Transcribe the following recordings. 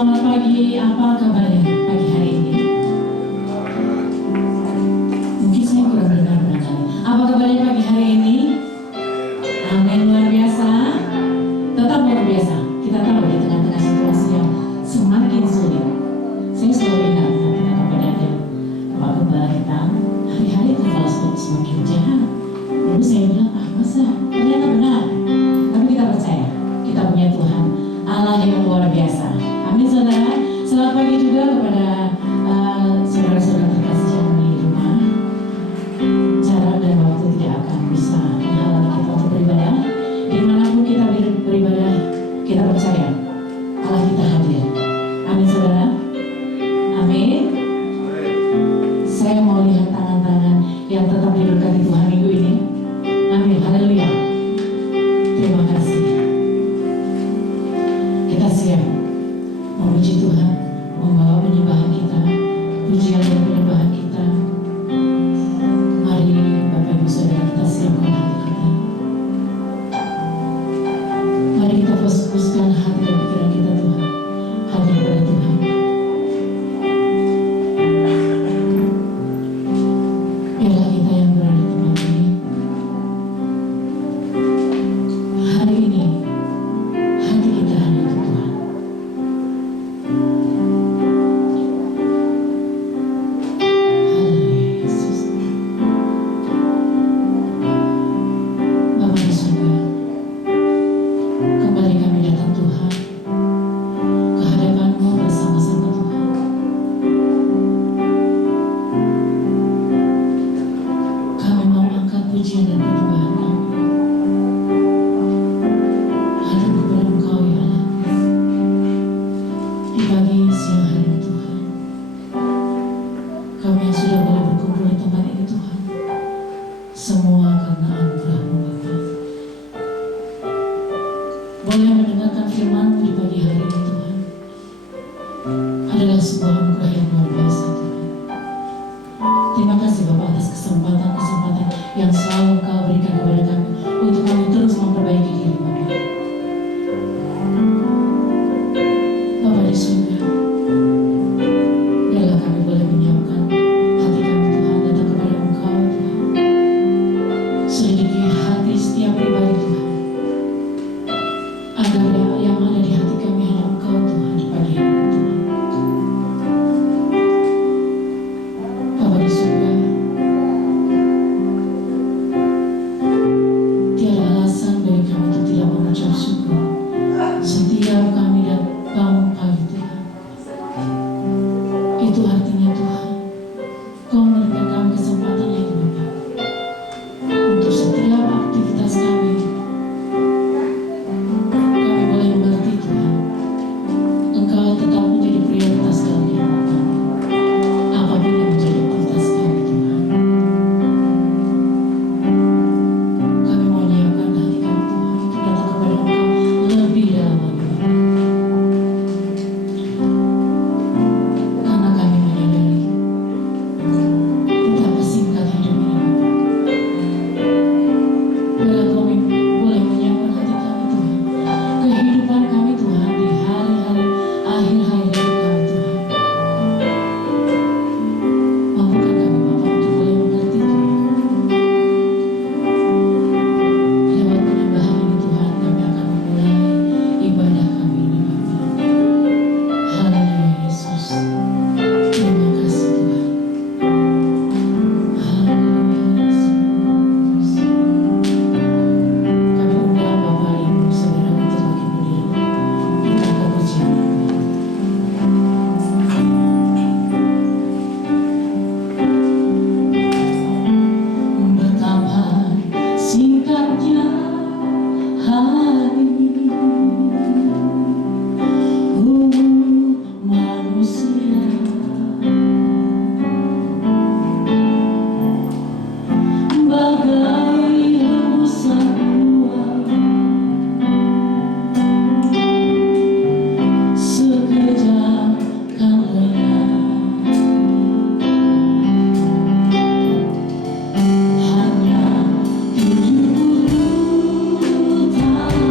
Selamat pagi, apa kabarnya pagi hari ini? Mungkin saya kurang dengar barangkali. Apa kabarnya pagi hari ini? Amin, luar biasa. Tetap luar biasa. Kita tahu di tengah-tengah situasi yang semakin sulit. Saya selalu ingat ketika kepada ada Bapak Gembala kita, hari-hari itu kalau semakin jahat. Lalu saya bilang, masa? Ternyata benar. Tapi kita percaya, kita punya Tuhan, Allah yang luar biasa. Amin saudara. Selamat pagi juga kepada saudara-saudara terkasih yang di rumah. Jarak dan waktu tidak akan bisa menghalangi kita untuk beribadah. Dimanapun kita beribadah, kita percaya Allah kita hadir. Amin saudara. Amin. Saya mau lihat tangan-tangan yang tetap diberkati Tuhan minggu ini. Amin. Haleluya. Terima kasih. Kita siap memuji Tuhan, membawa penyembahan kita, pujian dan penyembahan kita. Mari Bapak Ibu Saudara, kita siapkan hati kita. Mari kita fokuskan hati dan pikiran kita Tuhan, hadir pada Tuhan. Biarlah kita yang berada di tempat ini hari ini, hati kita hanya untuk Tuhan. Boleh mendengarkan firman-Mu di pagi hari ini Tuhan adalah sebuah anugerah yang luar biasa Tuhan. Terima kasih Bapak atas kesempatan-kesempatan yang selalu Engkau berikan kepada kami untuk kami terus memperbaiki diri Bapak. Bapak di surga, biarlah kami boleh menyiapkan hati kami Tuhan datang kepada Engkau Tuhan. Selidiki hati setiap pribadi Tuhan, agar yang ada di hati kami hanya Engkau Tuhan di pagi hari ini Tuhan. Bapa di surga, tiada alasan bagi kami untuk tidak mengucap syukur setiap kami bangun pagi Tuhan. Itu artinya Tuhan, Kau memberikan kami kesempatan lagi Bapa untuk setiap aktivitas kami. Engkau tetap menjadi prioritas dalam kehidupan kami. Apapun yang menjadi aktivitas kami Tuhan, kami mau menyiapkan hati kami Tuhan untuk datang kepada Engkau lebih dalam lagi Bapa. Karena kami menyadari betapa singkat hidup ini Bapa. Biarlah kami boleh menyiapkan hati kami Tuhan, kehidupan kami Tuhan di hari-hari akhir-akhir hidup kami Tuhan. Mampukan kami Bapa untuk boleh mengerti Tuhan. Lewat penyembahan ini Tuhan, kami akan memulai ibadah kami ini Bapa. Haleluya Yesus. Terima kasih Tuhan. Haleluya Yesus. Kami undang Bapak Ibu Saudara untuk bangkit berdiri. Kita akan pujian Tuhan. Betapa singkatnya hari manusia, bagai hembusan uang, sekejap kan lenyap. Hanya 70 tahun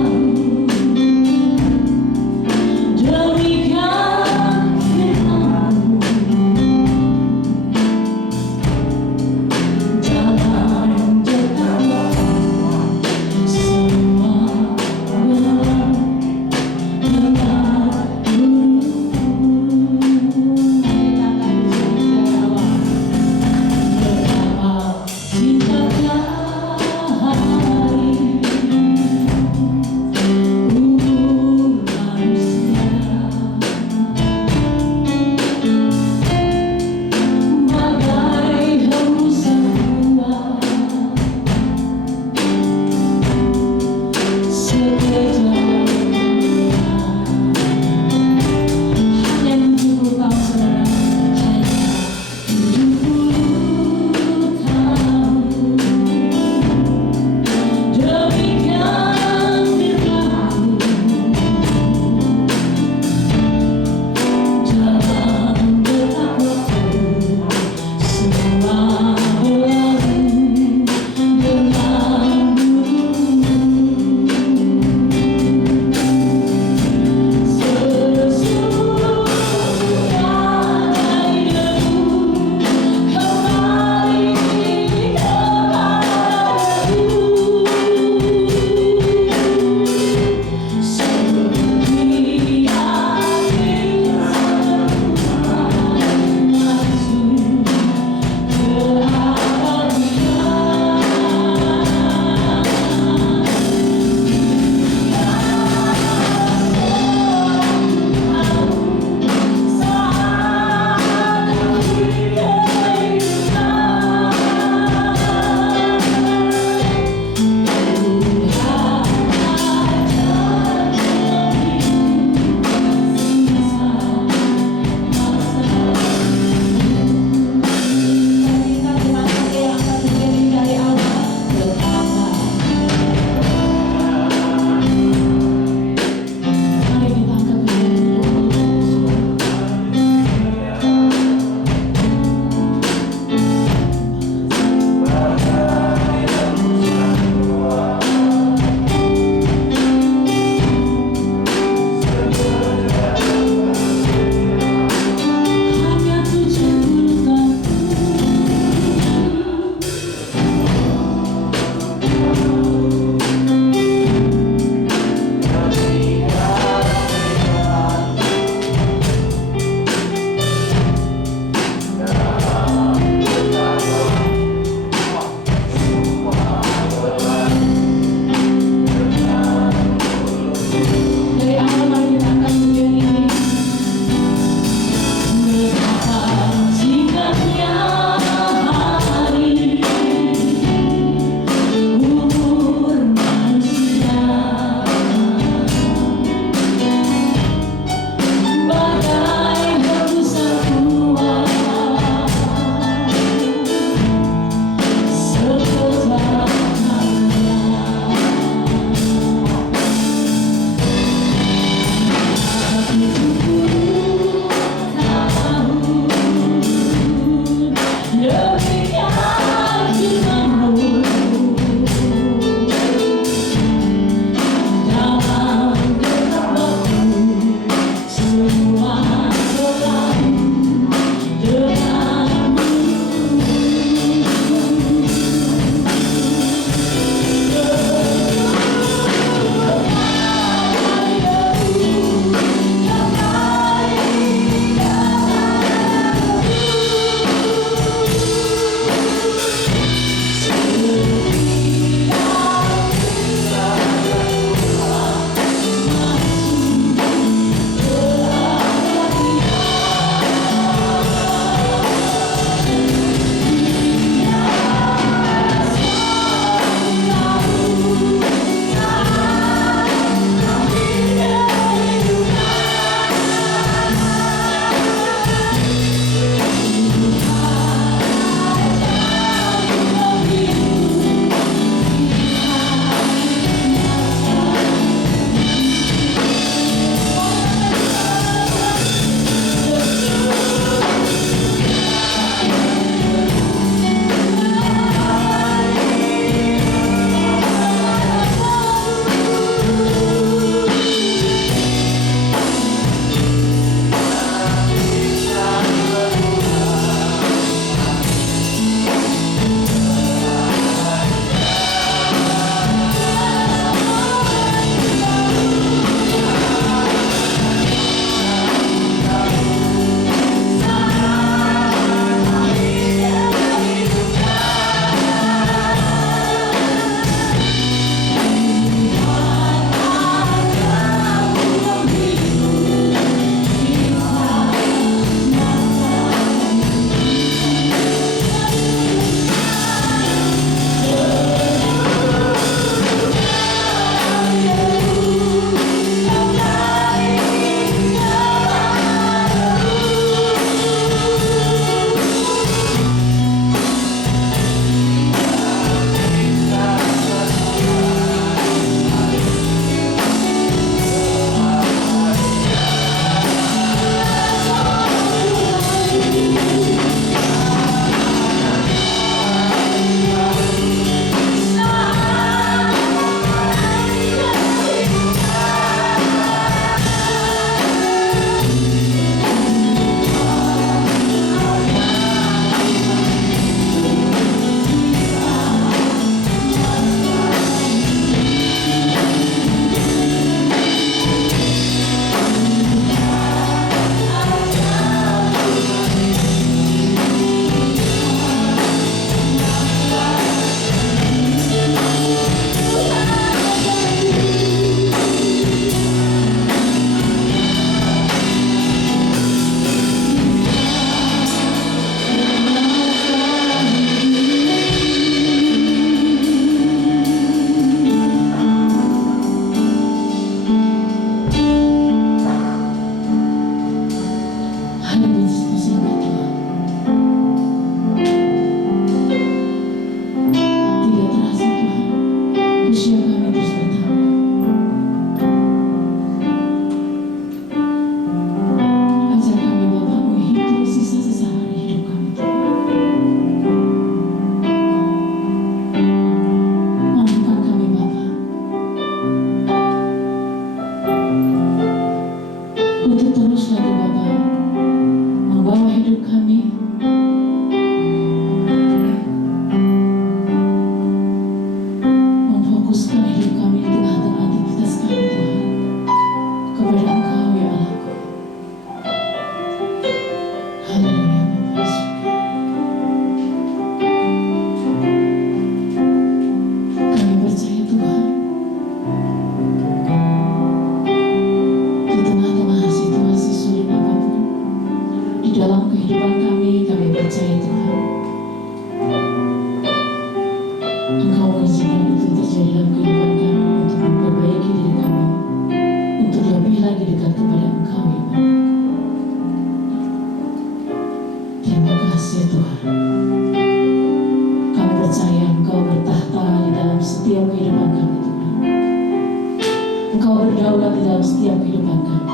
Engkau berdaulat di dalam setiap kehidupan kami,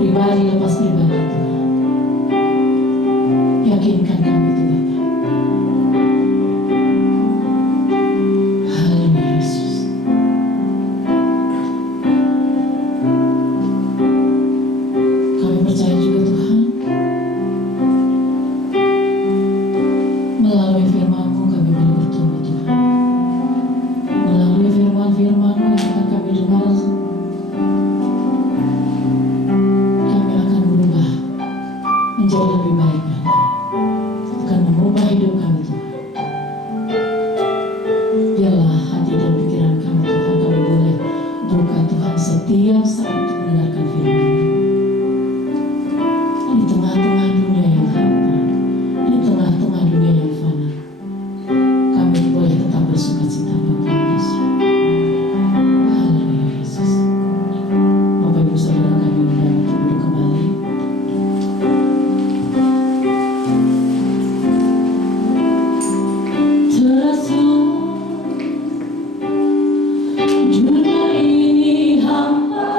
pribadi lepas pribadi Tuhan. Yakinkan kami Tuhan. Haleluya Yesus. Kami percaya juga Tuhan, melalui firman-Mu kami boleh bertumbuh Tuhan. Melalui firman-firman-Mu yang akan kami dengar, kami akan berubah menjadi lebih baik lagi. Akan mengubah hidup kami Tuhan. Biarlah hati dan pikiran kami Tuhan, kami boleh buka Tuhan setiap saat untuk mendengarkan firman-Mu. Di tengah-tengah dunia yang hampa, di tengah-tengah dunia yang fana, kami boleh tetap bersukacita Bapa Yesus. Haleluya Yesus. Bapak Ibu Saudara kami undang untuk duduk kembali. Terasa dunia ini hampa,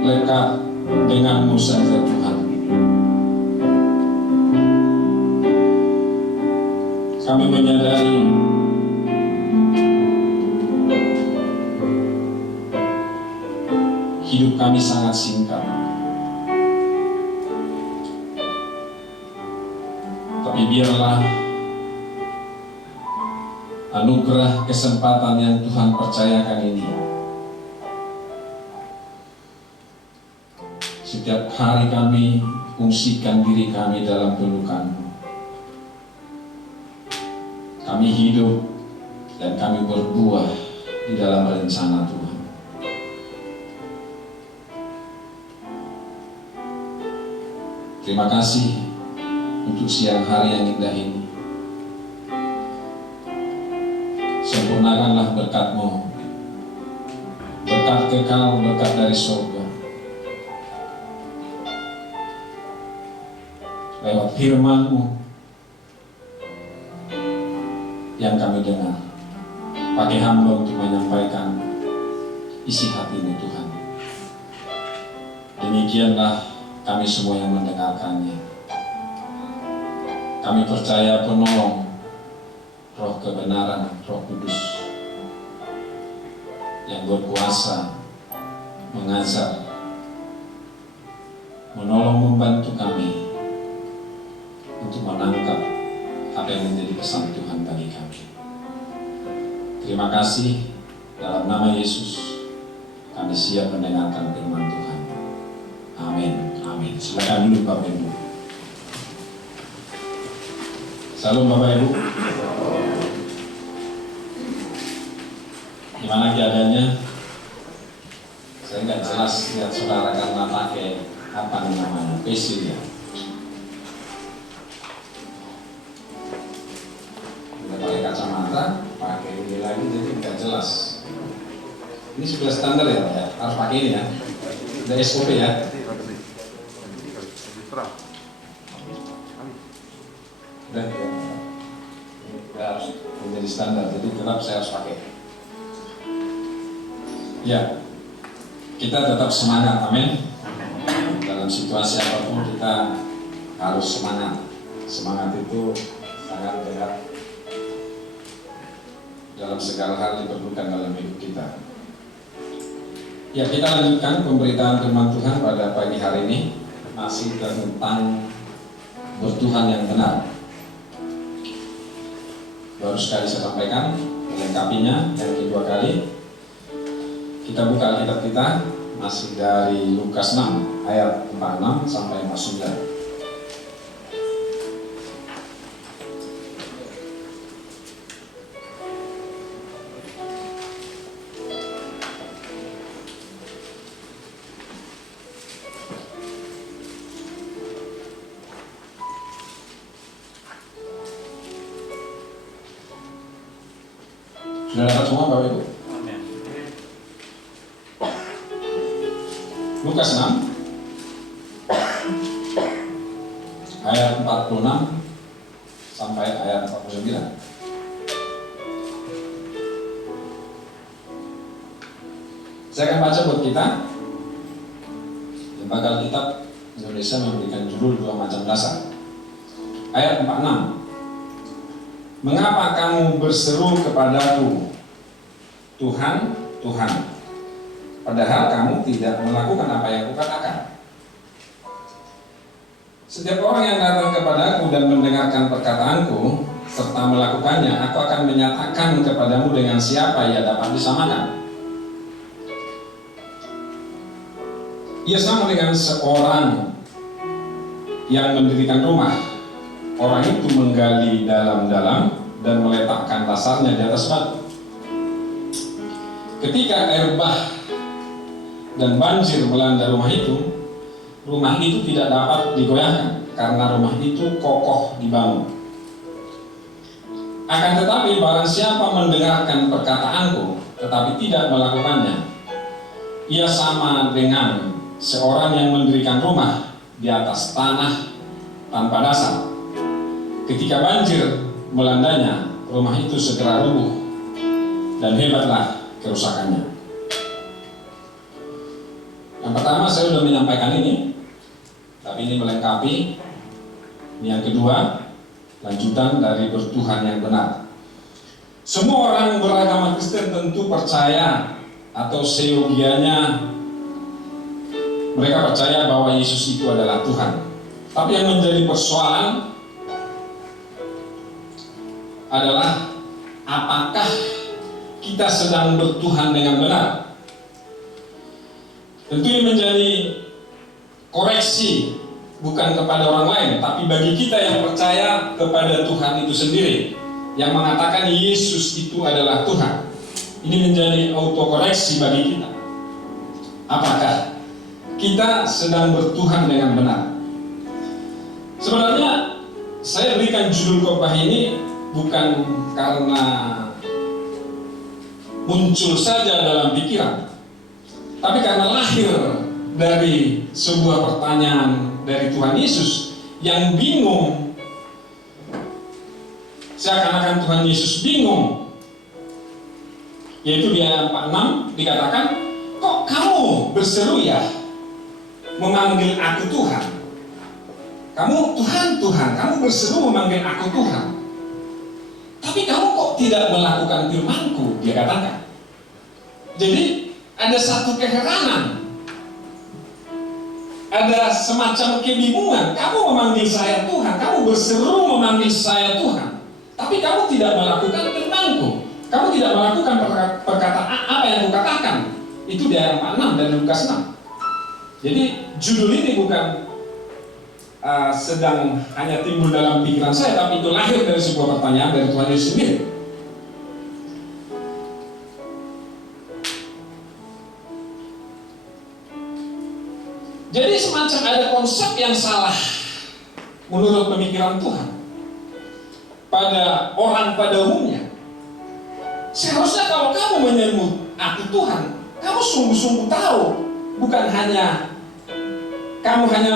lekat denganmu saja Tuhan. Kami menyadari hidup kami sangat singkat. Tapi biarlah anugerah kesempatan yang Tuhan percayakan ini setiap hari kami fungsikan diri kami dalam pelukan-Mu. Kami hidup dan kami berbuah di dalam rencana Tuhan. Terima kasih untuk siang hari yang indah ini. Sempurnakanlah berkat-Mu, berkat kekal, berkat dari surga. Lewat firman-Mu yang kami dengar, pakai hamba untuk menyampaikan isi hati-Mu Tuhan. Demikianlah kami semua yang mendengarkannya. Kami percaya penolong Roh kebenaran, Roh Kudus yang berkuasa mengajar, menolong, membantu kami untuk menangkap apa yang menjadi pesan Tuhan bagi kami. Terima kasih, dalam nama Yesus kami siap mendengarkan firman Tuhan. Amin. Amin. Silakan duduk Bapak Ibu. Salam Bapak Ibu. Gimana keadaannya? Saya nggak jelas lihat saudara karena pakai apa namanya, PC ya. Udah pakai kacamata, pakai ini lagi jadi nggak jelas. Ini sudah standar ya Pak ya? Harus pakai ini ya. Udah SOP ya. Udah harus menjadi standar, jadi tetap saya harus pakai. Ya, kita tetap semangat, amin. Dalam situasi apapun kita harus semangat. Semangat itu sangat berat dalam segala hal diperlukan dalam hidup kita. Ya, kita lanjutkan pemberitaan firman Tuhan pada pagi hari ini, masih tentang bertuhan yang benar. Baru sekali saya sampaikan, melengkapinya yang kedua kali. Kita buka Alkitab kita, masih dari Lukas 6 ayat 46 sampai 49. Sudah dapat semua Bapak Ibu? Lukas 6 ayat 46 sampai ayat 49. Saya akan baca buat kita. Lembaga Alkitab Indonesia memberikan judul 2 macam dasar. Ayat 46. Mengapa kamu berseru kepadaku, Tuhan, Tuhan, padahal kamu tidak melakukan apa yang kukatakan? Setiap orang yang datang kepadaku dan mendengarkan perkataanku serta melakukannya, aku akan menyatakan kepadamu dengan siapa ia dapat disamakan. Ia sama dengan seorang yang mendirikan rumah. Orang itu menggali dalam-dalam dan meletakkan dasarnya di atas batu. Ketika air bah dan banjir melanda rumah itu tidak dapat digoyahkan karena rumah itu kokoh dibangun. Akan tetapi barang siapa mendengarkan perkataanku tetapi tidak melakukannya, ia sama dengan seorang yang mendirikan rumah di atas tanah tanpa dasar. Ketika banjir melandanya, rumah itu segera rubuh dan hebatlah kerusakannya. Yang pertama saya sudah menyampaikan ini, tapi ini melengkapi. Yang kedua, lanjutan dari bertuhan yang benar. Semua orang beragama Kristen tentu percaya atau seyogianya mereka percaya bahwa Yesus itu adalah Tuhan. Tapi yang menjadi persoalan adalah apakah kita sedang bertuhan dengan benar? Tentu ini menjadi koreksi bukan kepada orang lain, tapi bagi kita yang percaya kepada Tuhan itu sendiri, yang mengatakan Yesus itu adalah Tuhan. Ini menjadi autokoreksi bagi kita. Apakah kita sedang bertuhan dengan benar? Sebenarnya saya berikan judul khotbah ini bukan karena muncul saja dalam pikiran, tapi karena lahir dari sebuah pertanyaan dari Tuhan Yesus yang bingung. Seakan-akan Tuhan Yesus bingung. Yaitu di ayat 46 dikatakan, kok kamu berseru ya memanggil aku Tuhan? Kamu Tuhan, Tuhan, kamu berseru memanggil aku Tuhan. Tapi kamu kok tidak melakukan firman-Ku, dia katakan. Jadi ada satu keheranan, ada semacam kebingungan. Kamu memanggil saya Tuhan, kamu berseru memanggil saya Tuhan, tapi kamu tidak melakukan firman-Ku. Kamu tidak melakukan perkataan apa yang Kukatakan. Itu di ayat 46 dan Lukas 6. Jadi judul ini bukan sedang hanya timbul dalam pikiran saya, tapi itu lahir dari sebuah pertanyaan dari Tuhan Yesus sendiri. Jadi semacam ada konsep yang salah menurut pemikiran Tuhan pada orang pada umumnya. Seharusnya kalau kamu menyebut aku Tuhan, kamu sungguh-sungguh tahu, bukan hanya kamu hanya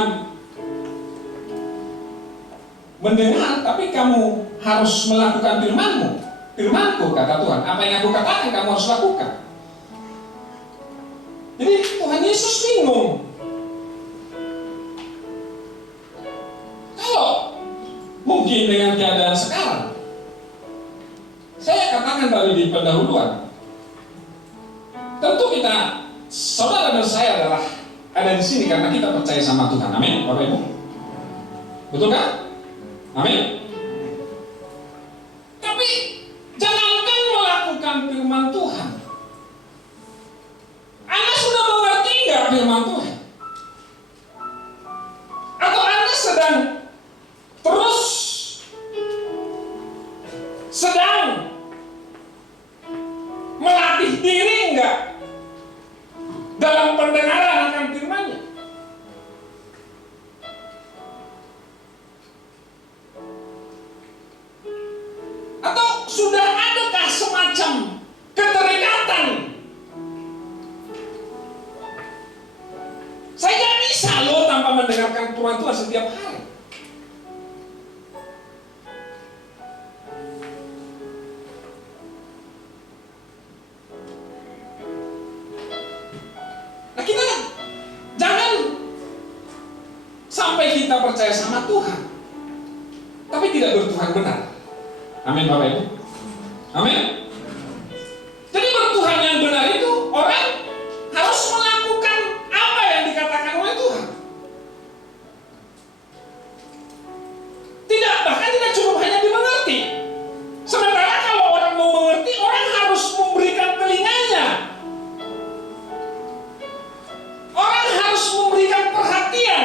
mendengar, tapi kamu harus melakukan firman-Mu. Firman-Ku, kata Tuhan, apa yang aku katakan kamu harus lakukan. Jadi Tuhan Yesus bingung. Kalau mungkin dengan keadaan sekarang, saya katakan tadi di pendahuluan, tentu kita, saudara dan saya adalah ada di sini karena kita percaya sama Tuhan. Amin, Bapak Ibu. Betul kan? Amin. Tapi jangankan melakukan firman Tuhan, Anda sudah mengerti nggak firman Tuhan? Atau Anda sedang melatih diri nggak dalam pendengaran akan firman-Nya? Atau sudah adakah semacam keterikatan? Saya nggak bisa loh tanpa mendengarkan firman Tuhan setiap hari. Nah, kita jangan sampai kita percaya sama Tuhan, tapi tidak bertuhan benar. Amin, Bapak Ibu. Amin. Jadi bertuhan yang benar itu orang harus melakukan apa yang dikatakan oleh Tuhan. Bahkan tidak cukup hanya dimengerti. Sementara kalau orang mau mengerti, orang harus memberikan telinganya. Orang harus memberikan perhatian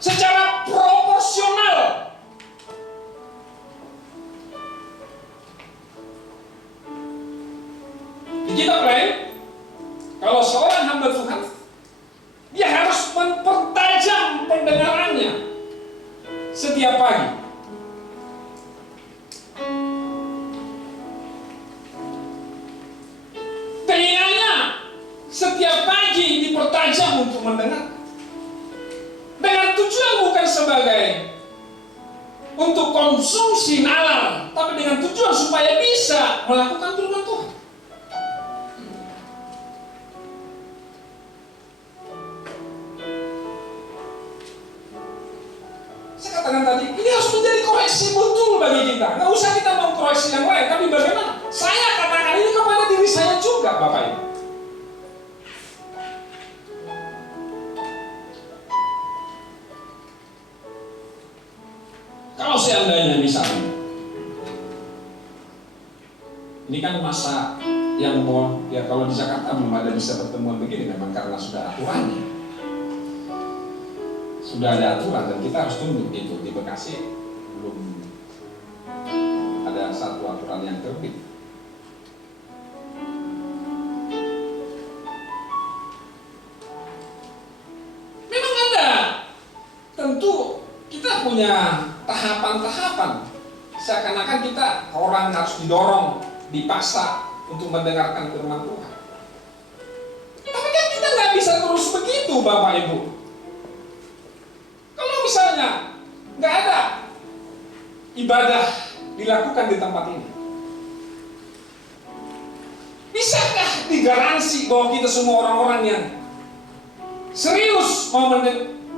secara proporsional. Di kitab lain, kalau seorang hamba Tuhan, dia harus mempertajam pendengarannya setiap pagi. Telinganya setiap pagi dipertajam untuk mendengar. Dengan tujuan bukan sebagai untuk konsumsi nalar, tapi dengan tujuan supaya bisa melakukan firman Tuhan. Saya katakan tadi, ini harus menjadi koreksi betul bagi kita. Nggak usah kita mengkoreksi yang lain, tapi bagaimana? Saya katakan ini kepada diri saya juga, Bapak Ibu. Kalau seandainya misalnya, ini kan masa yang mau, ya kalau di Jakarta belum ada bisa pertemuan begini, memang karena sudah aturannya. Sudah ada aturan dan kita harus tunduk itu. Di Bekasi belum ada satu aturan yang terbit. Memang ada. Tentu kita punya tahapan-tahapan. Seakan-akan kita orang harus didorong, dipaksa untuk mendengarkan firman Tuhan. Tapi kan kita nggak bisa terus begitu, Bapak Ibu. Kalau misalnya nggak ada ibadah dilakukan di tempat ini, bisakah digaransi bahwa kita semua orang-orang yang serius mau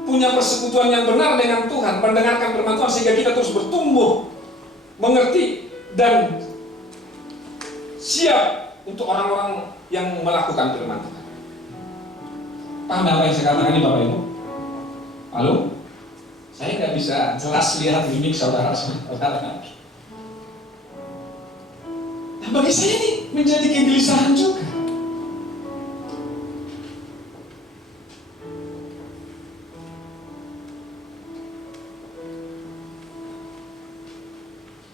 punya persekutuan yang benar dengan Tuhan, mendengarkan firman Tuhan sehingga kita terus bertumbuh, mengerti dan siap untuk orang-orang yang melakukan firman Tuhan? Paham apa yang saya katakan ini, Bapak Ibu? Halo? Saya nggak bisa jelas lihat mimik saudara-saudara. Nah, bagi saya ini menjadi kegelisahan juga.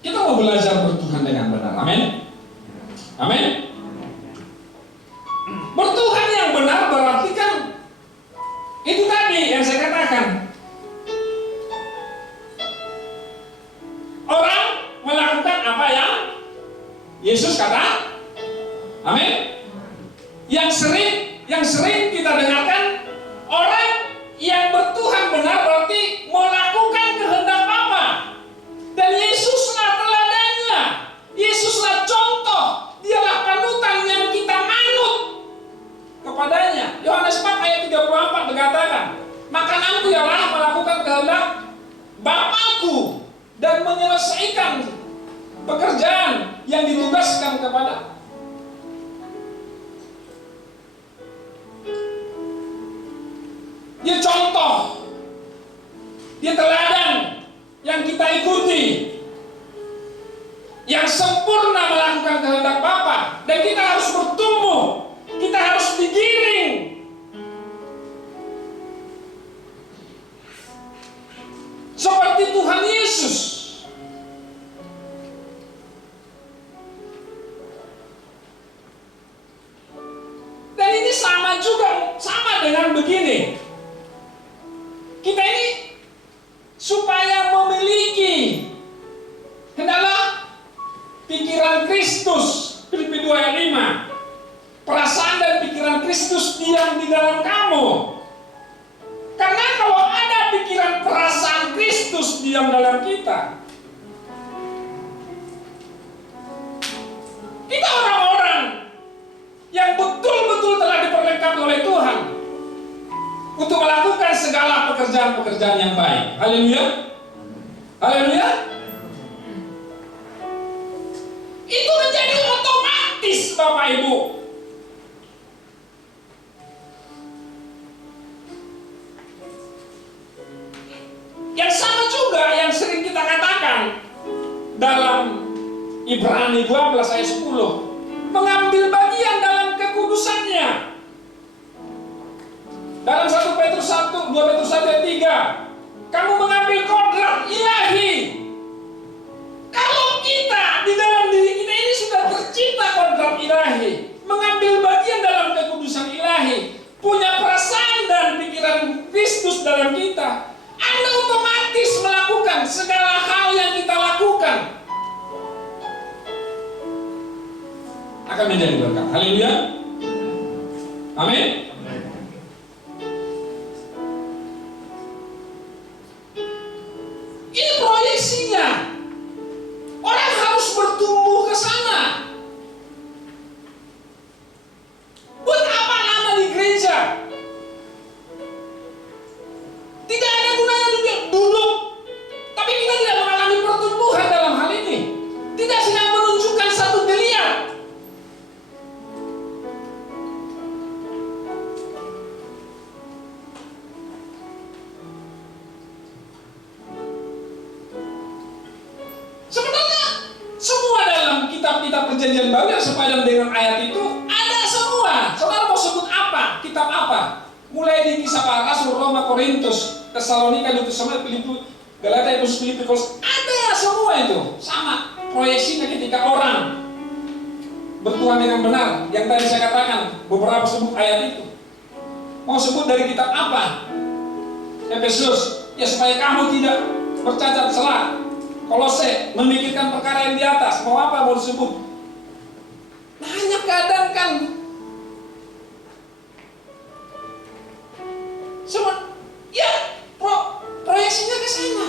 Kita mau belajar bertuhan dengan benar. Amin. Amin. Bertuhan yang benar berarti kan itu tadi yang saya katakan. Orang melakukan apa yang Yesus kata. Amin. Yang sering kita dengarkan, orang yang bertuhan benar berarti melakukan kehendak Bapa. Dan Yesuslah teladannya, Yesuslah contoh, dialah panutan yang kita manut kepadanya. Yohanes 4 ayat 34 berkatakan, makananku ialah melakukan kehendak Bapakku dan menyelesaikan pekerjaan yang ditugaskan kepada. Dia contoh, dia teladan yang kita ikuti, yang sempurna melakukan kehendak Bapa, dan kita harus bertumbuh, kita harus digiring. Seperti Tuhan Yesus. Dan ini sama dengan begini. Kita ini supaya memiliki hendaklah pikiran Kristus, Filipi 2 ayat 5. Perasaan dan pikiran Kristus diam di dalam kamu. Karena kalau ada pikiran perasaan Kristus diam dalam kita, kita orang-orang yang betul-betul telah diperlengkapi oleh Tuhan untuk melakukan segala pekerjaan-pekerjaan yang baik. Haleluya. Haleluya. Itu menjadi otomatis, Bapak Ibu. Yang sama juga yang sering kita katakan dalam Ibrani 12 ayat 10, mengambil bagian dalam kekudusannya. Dalam 1 Petrus 1, 2 Petrus 1 ayat 3, kamu mengambil kodrat ilahi. Kalau kita di dalam diri kita ini sudah tercipta kodrat ilahi, mengambil bagian dalam kekudusan ilahi, punya perasaan dan pikiran Kristus dalam kita, Anda otomatis melakukan segala hal yang kita lakukan akan menjadi berkat. Haleluya. Amin. Ini proyeksinya. Perjanjian Baru yang sepadan dengan ayat itu ada semua. Saudara mau sebut apa? Kitab apa? Mulai di Kisah Para Rasul, Roma, Korintus, Tesalonika, Filipi, Galatia, Filipi, ada semua itu. Sama proyeksinya ketika orang bertuhan dengan benar. Yang tadi saya katakan, beberapa sebut ayat itu. Mau sebut dari kitab apa? Efesus, ya supaya kamu tidak bercacat celah. Kolose, memikirkan perkara yang di atas. Mau apa mau disebut? Nah, hanya kadang kan semua, ya proyeksinya ke sana.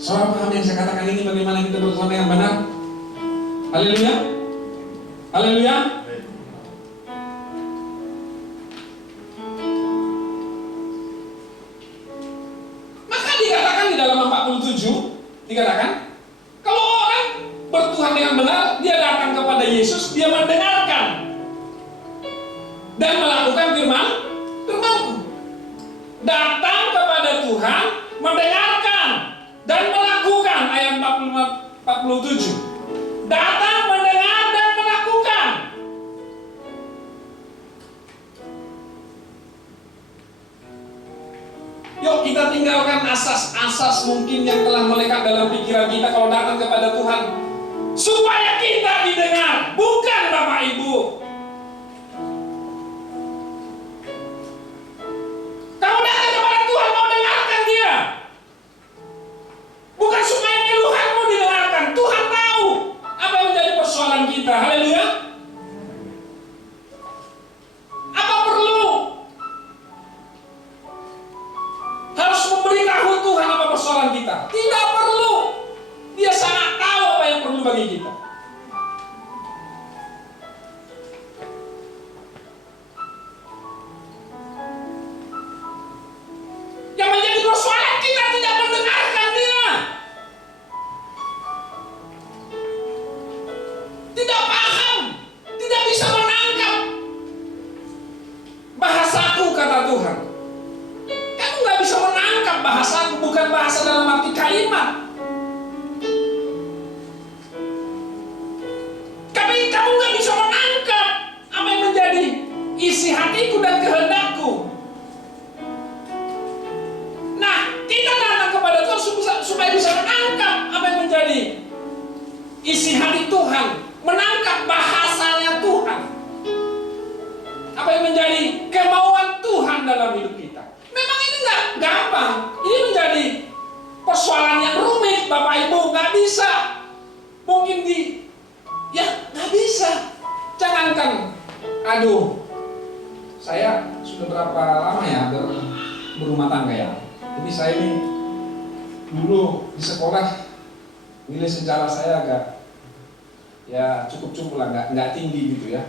Saudara paham yang saya katakan ini bagaimana kita bertuhan dengan benar? Haleluya. Haleluya. Maka dikatakan di dalam 47, dikatakan kalau orang bertuhan dengan benar, dia datang kepada Yesus, dia mendengarkan dan melakukan firman-Ku. Datang kepada Tuhan, mendengarkan dan melakukan. Ayat 47. Datang, mendengar dan melakukan. Yuk kita tinggalkan asas-asas mungkin yang telah melekat dalam pikiran kita kalau datang kepada Tuhan, supaya kita didengar, bukan Bapak Ibu. Kamu datang kepada Tuhan mau dengarkan Dia, bukan supaya keluhanmu didengarkan. Tuhan tahu apa yang menjadi persoalan kita. Haleluya. Apa perlu harus memberitahu Tuhan apa persoalan kita? Tidak perlu. Dia sangat tahu apa yang perlu bagi kita. Yang menjadi persoalan kita tidak mendengarkan Dia, tidak paham, tidak bisa menangkap bahasaku, kata Tuhan. Kamu gak bisa menangkap bahasaku, bukan bahasa dalam arti kalimat, tapi kamu gak bisa menangkap apa yang menjadi isi hatiku dan kehendakku. Nah, kita datang kepada Tuhan supaya bisa menangkap apa yang menjadi isi hati Tuhan, menangkap bahasanya Tuhan, apa yang menjadi kemauan Tuhan dalam hidup kita. Memang ini nggak gampang, ini menjadi persoalan yang rumit, Bapak Ibu. Nggak bisa, mungkin nggak bisa. Jangankan, saya sudah berapa lama ya berumah tangga ya. Jadi saya ini dulu di sekolah nilai sejarah saya agak ya cukup lah, nggak tinggi gitu ya.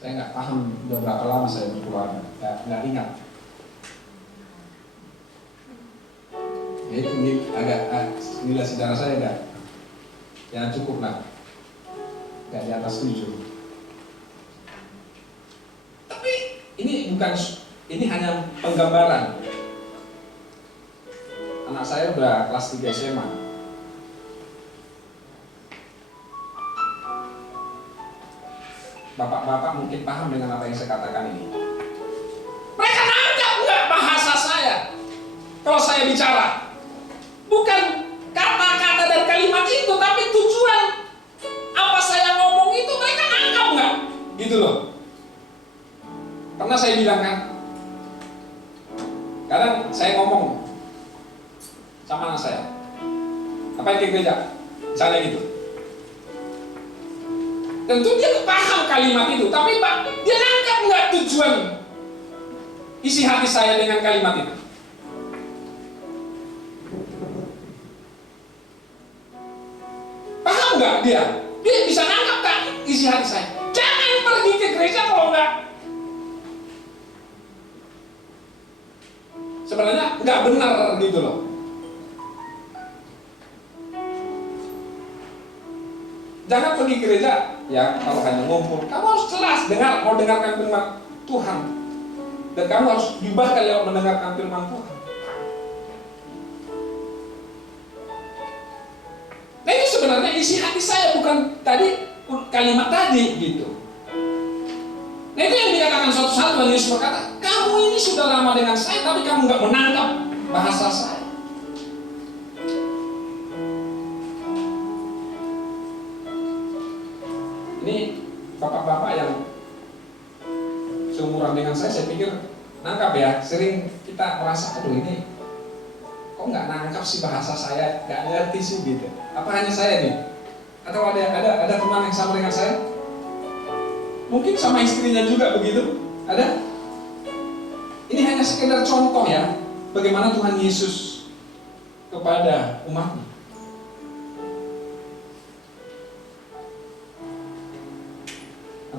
Saya nggak paham udah berapa lama saya berkeluarga, nggak ingat. Ya itu agak nilai sejarah saya nggak ya cukup lah, nggak di atas 7. Tapi ini hanya penggambaran. Anak saya udah kelas 3 SMA. Bapak-bapak mungkin paham dengan apa yang saya katakan ini. Mereka nangkap nggak bahasa saya kalau saya bicara? Bukan kata-kata dan kalimat itu, tapi tujuan apa saya ngomong itu mereka nangkap nggak? Gitu loh. Pernah saya bilang kan, kadang saya ngomong sama anak saya, apa yang ke gereja, misalnya gitu. Tentu dia paham kalimat itu, tapi Pak, dia nangkap nggak tujuan isi hati saya dengan kalimat itu? Paham nggak dia? Dia bisa nangkap nggak isi hati saya? Jangan pergi ke gereja kalau nggak sebenarnya nggak benar gitu loh. Jangan pergi gereja ya kalau hanya ngumpul, kamu harus jelas mau dengarkan firman Tuhan, dan kamu harus diubahkan lewat mendengarkan firman Tuhan. Nah itu sebenarnya isi hati saya, bukan tadi kalimat tadi gitu. Nah itu yang dikatakan suatu saat Tuhan Yesus berkata, kamu ini sudah lama dengan saya, tapi kamu nggak menangkap bahasa saya. Ini bapak-bapak yang seumuran dengan saya pikir nangkap ya. Sering kita merasa, aduh ini kok nggak nangkap sih bahasa saya, nggak ngerti sih gitu. Apa hanya saya nih? Atau ada teman yang sama dengan saya? Mungkin sama istrinya juga begitu? Ada? Ini hanya sekedar contoh ya, bagaimana Tuhan Yesus kepada umatnya.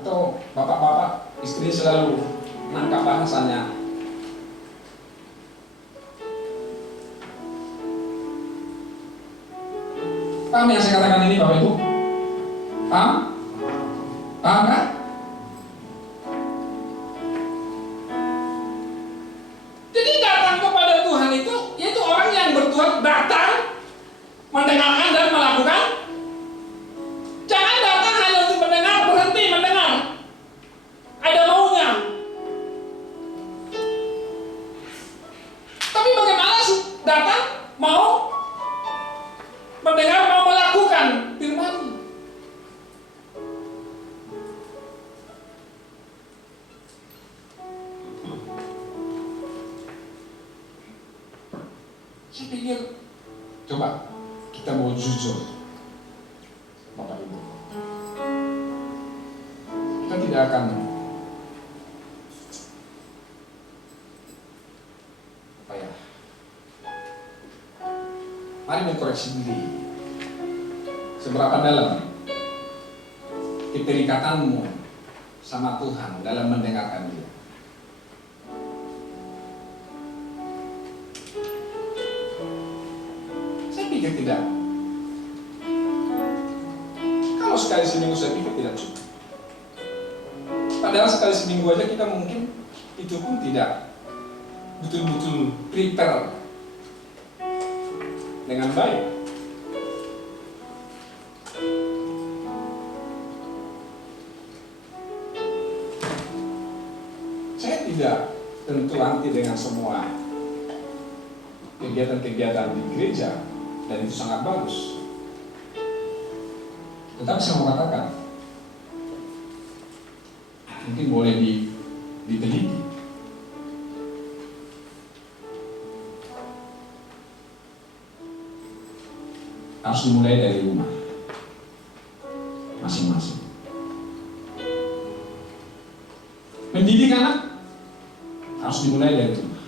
Atau bapak-bapak, istrinya selalu nangkap bahasanya. Paham yang saya katakan ini Bapak Ibu? Paham? Paham kan? Jadi datang kepada Tuhan itu, yaitu orang yang bertuhan datang, mendengarkan dan melakukan. Jangan datang hanya untuk mendengar, berhenti mendengar. Ada maunya. Tapi bagaimana datang, mau mendengar, mau melakukan firman. Saya pikir, coba kita mau jujur, Bapak Ibu. Kita tidak akan mari mengkoreksi diri. Seberapa dalam keterikatanmu sama Tuhan dalam mendengarkan Dia? Saya pikir tidak. Kalau sekali seminggu saya pikir tidak cukup. Padahal sekali seminggu aja kita mungkin itu pun tidak betul-betul prepare dengan baik. Saya tidak tentu anti dengan semua kegiatan-kegiatan di gereja, dan itu sangat bagus. Tetapi saya mau katakan, mungkin boleh diteliti. Harus dimulai dari rumah masing-masing. Mendidik anak harus dimulai dari rumah.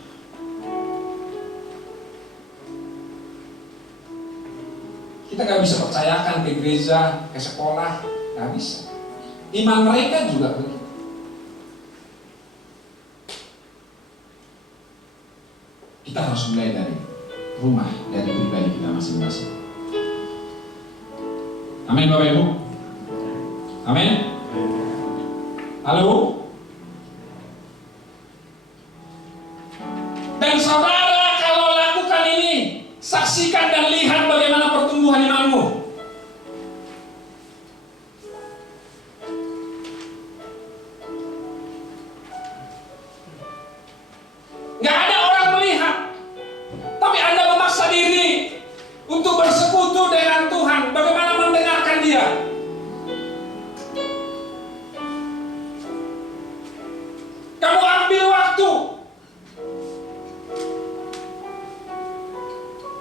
Kita gak bisa percayakan ke gereja, ke sekolah, gak bisa. Iman mereka juga begitu. Kita harus mulai dari rumah, dari pribadi kita masing-masing. Amin Bapak Ibu. Amin. Halo. Dan saudara kalau lakukan ini, saksikan dan lihat bagaimana pertumbuhan imanmu. Gak ada orang melihat, tapi Anda memaksa diri untuk bersekutu dengan Tuhan. Bagaimana mendengarkan Dia? Kamu ambil waktu.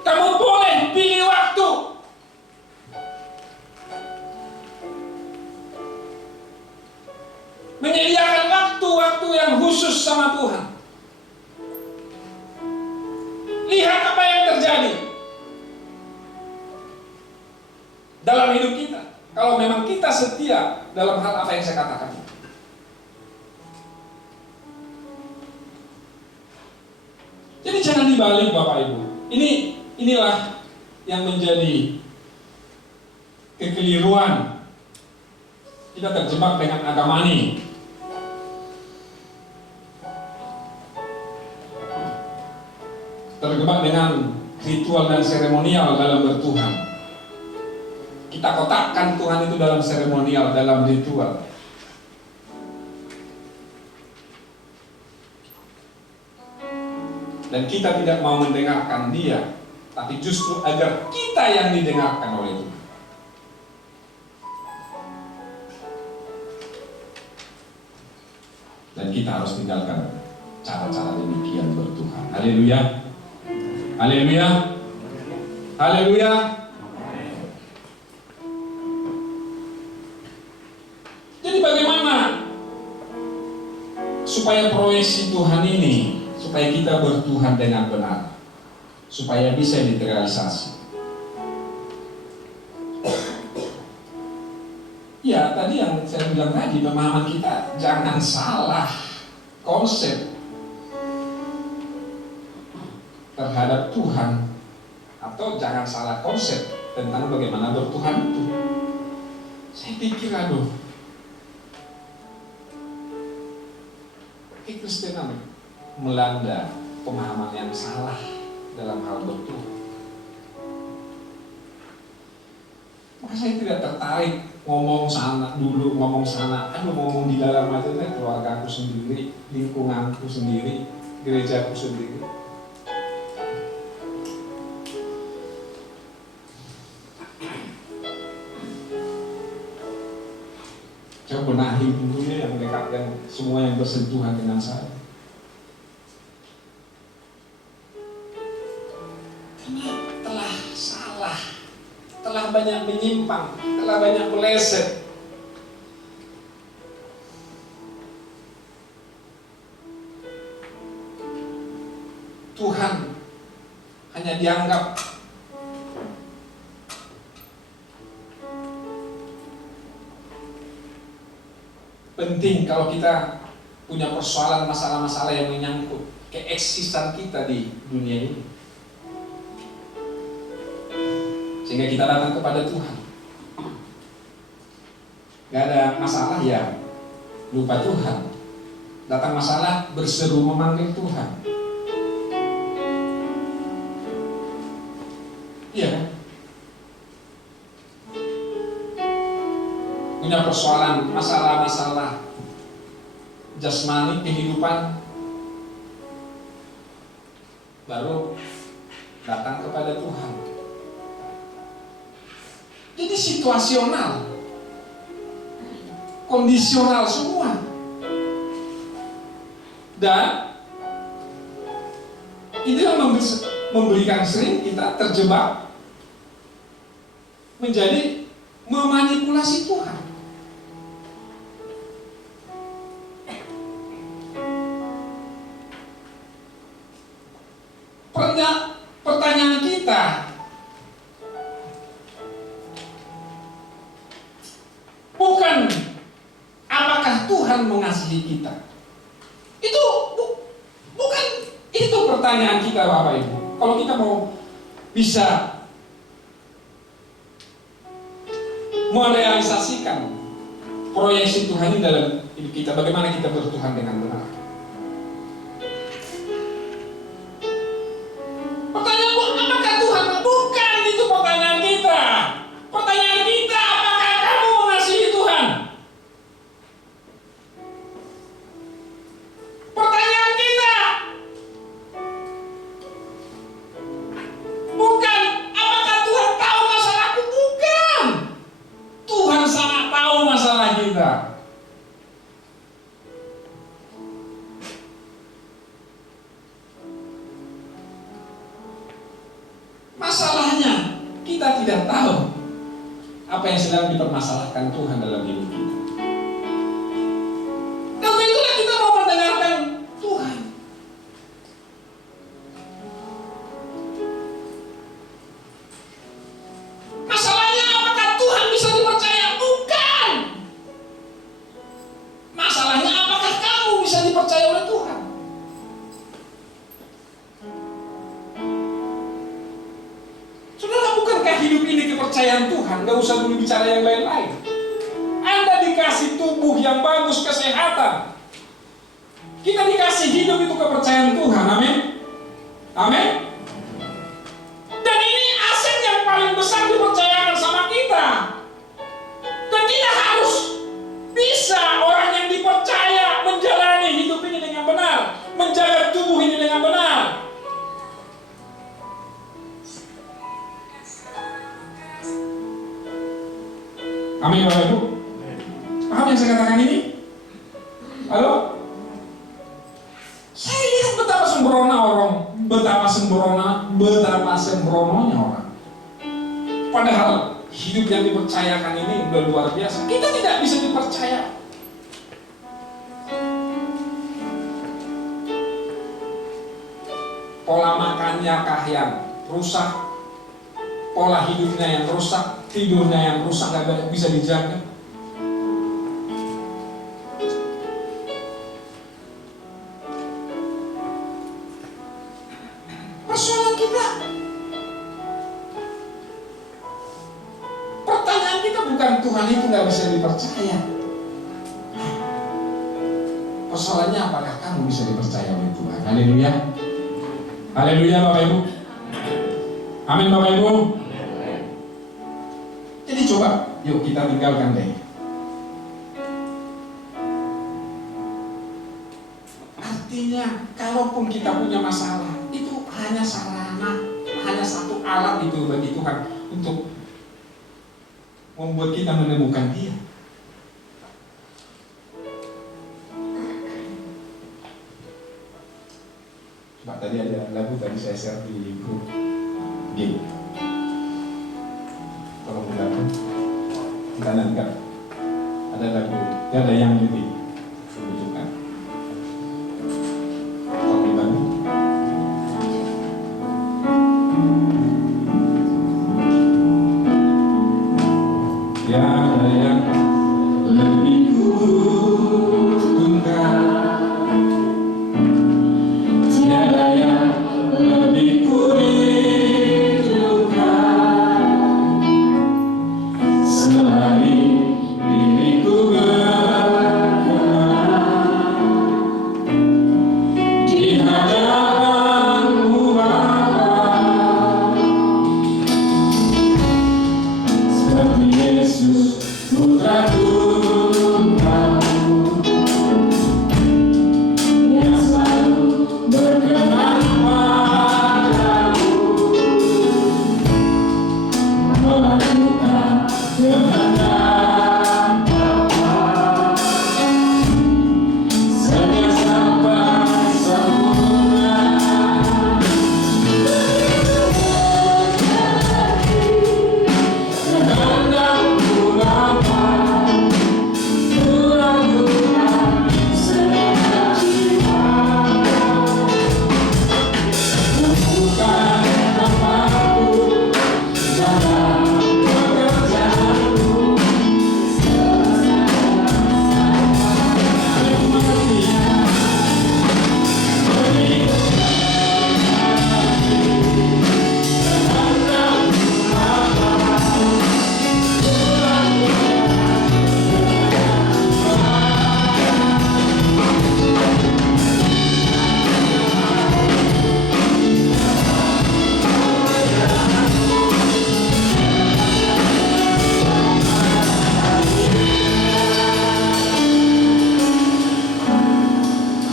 Kamu boleh pilih waktu. Menyediakan waktu-waktu yang khusus sama Tuhan. Lihat apa yang terjadi dalam hidup kita, kalau memang kita setia dalam hal apa yang saya katakan. Jadi jangan dibalik Bapak Ibu. Inilah yang menjadi kekeliruan Kita terjebak dengan agama ini. Terjebak dengan ritual dan seremonial dalam bertuhan. Kita kotakkan Tuhan itu dalam seremonial, dalam ritual. Dan kita tidak mau mendengarkan Dia, tapi justru agar kita yang didengarkan oleh Tuhan. Dan kita harus tinggalkan cara-cara demikian bertuhan. Haleluya. Haleluya. Haleluya. Jadi bagaimana supaya proyeksi Tuhan ini, supaya kita bertuhan dengan benar, supaya bisa diterrealisasi? Ya, tadi yang saya bilang tadi, pemahaman kita jangan salah konsep terhadap Tuhan, atau jangan salah konsep tentang bagaimana bertuhan itu. Saya pikir, kekristenan melanda pemahaman yang salah dalam hal bertuhan. Maka saya tidak tertarik ngomong sana dulu, ngomong sana, ngomong di dalam aja deh, keluarga aku sendiri, lingkunganku sendiri, gerejaku sendiri. Coba benahi dulunya yang dekat, yang semua yang bersentuhan dengan saya. Karena telah salah, telah banyak menyimpang, telah banyak meleset. Tuhan hanya dianggap penting kalau kita punya persoalan, masalah-masalah yang menyangkut keeksisan kita di dunia ini. Sehingga kita datang kepada Tuhan. Gak ada masalah ya lupa Tuhan. Datang masalah berseru memanggil Tuhan. Iya kan? Punya persoalan, masalah-masalah jasmani kehidupan, baru datang kepada Tuhan. Jadi situasional, kondisional semua. Dan itu yang memberikan sering kita terjebak menjadi memanipulasi Tuhan. Pertanyaan kita, bukan apakah Tuhan mengasihi kita. Itu bukan itu pertanyaan kita, Bapak Ibu. Kalau kita mau bisa merealisasikan proyeksi Tuhan ini dalam hidup kita, bagaimana kita bertuhan dengan benar. Masalahnya, kita tidak tahu apa yang sedang dipermasalahkan Tuhan dalam hidup kita. Karena itulah kita mau mendengarkan Tuhan. Masalahnya, apakah Tuhan bisa dipercaya? Bukan. Masalahnya, apakah kamu bisa dipercaya oleh Tuhan? Hidup ini kepercayaan Tuhan, gak usah dulu bicara yang lain-lain. Anda dikasih yang bagus, kesehatan. Kita dikasih hidup itu kepercayaan Tuhan, amin. Amin. Dan ini aset yang paling besar dipercayakan sama kita. Dan kita harus bisa orang yang dipercaya menjalani hidup ini dengan benar, menjaga tubuh ini dengan benar. Amin Bapak Ibu. Paham yang saya katakan ini? Halo? Saya lihat betapa sembrono orang, betapa sembrononya orang. Padahal hidup yang dipercayakan ini udah luar biasa. Kita tidak bisa dipercaya. Pola makannya yang rusak, pola hidupnya yang rusak, tidurnya yang rusak, nggak bisa dijaga. Persoalan kita, pertanyaan kita bukan Tuhan itu nggak bisa dipercaya. Persoalannya apakah kamu bisa dipercaya oleh Tuhan? Haleluya. Haleluya Bapak Ibu. Amin Bapak Ibu. Jadi coba, yuk kita tinggalkan deh. Artinya, kalaupun kita punya masalah, itu hanya sarana, hanya satu alat itu bagi Tuhan untuk membuat kita menemukan Dia. Coba tadi ada lagu tadi saya share di grup G. Tolong dilakukan. Kita nanti ada lagu, ada yang dibutuhkan. Tolong dibantu. Tiada yang lebih kubutuhkan, tiada yang lebih kurindukan selain diriku berkenan di hadapan-Mu Bapa, seperti Yesus Putra Tunggal-Mu yang selalu berkenan padamu, melakukan kehendak Bapa sampai sempurna. Kehendak-Mu Bapa, kulakukan segenap jiwa. Bukan apapun dalam pekerjaanmu,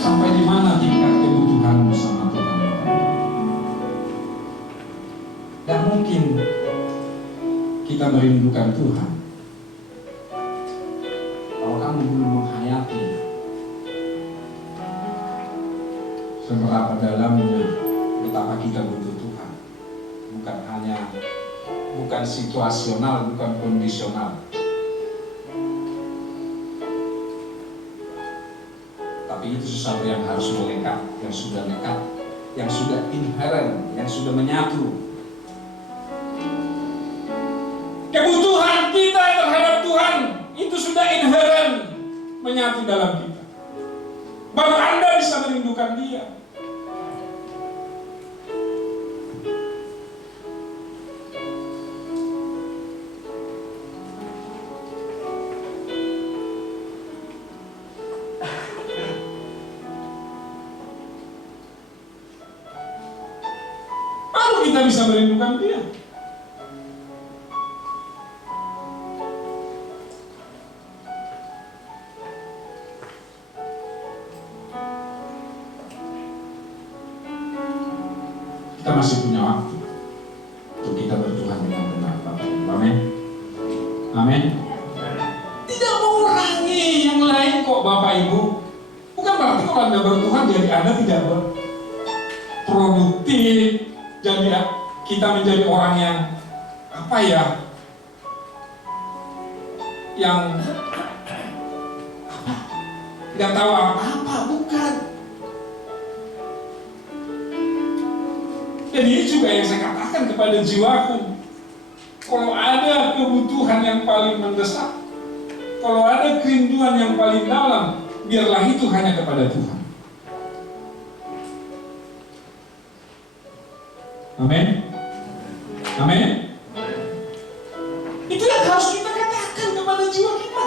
sampai di mana tingkat kebutuhanmu sama Tuhan? Gak mungkin kita merindukan Tuhan kalau kamu belum menghayati seberapa dalamnya betapa kita butuh Tuhan. Bukan situasional, bukan kondisional, tapi itu sesuatu yang harus melekat, yang sudah lekat, yang sudah inherent, yang sudah menyatu. Kebutuhan kita terhadap Tuhan itu sudah inherent, menyatu dalam kita. Baru Anda bisa merindukan Dia. bisa merindukan Dia. Kita masih punya waktu untuk kita bertuhan dengan benar, Bapak Ibu. Amin. Amin. Tidak mengurangi yang lain kok, Bapak Ibu. Bukan berarti kalau Anda bertuhan jadi Anda tidak produktif, jadi kita menjadi orang yang yang nggak tahu apa-apa, bukan. Dan ini juga yang saya katakan kepada jiwaku. Kalau ada kebutuhan yang paling mendesak, kalau ada kerinduan yang paling dalam, biarlah itu hanya kepada Tuhan. Amin. Amin. Itu yang harus kita katakan kepada jiwa kita.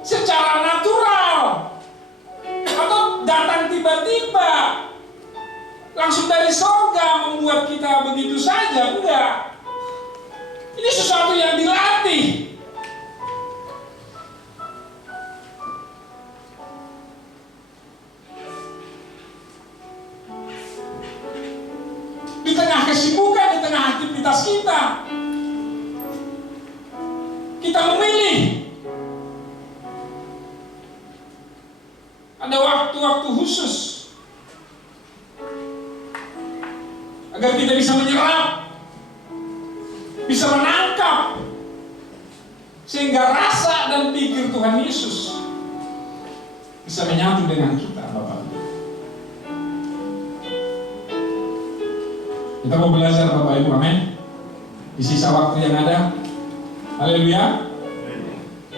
Secara natural atau datang tiba-tiba langsung dari surga membuat kita begitu saja, enggak. Ini sesuatu yang dilatih. Di tengah kesibukan, di tengah aktivitas kita memilih. Ada waktu-waktu khusus agar kita bisa menyerap, bisa menangkap, sehingga rasa dan pikir Tuhan Yesus bisa menyatu dengan kita, Bapak. Kita mau belajar, Bapak Ibu, amin. Di sisa waktu yang ada, haleluya,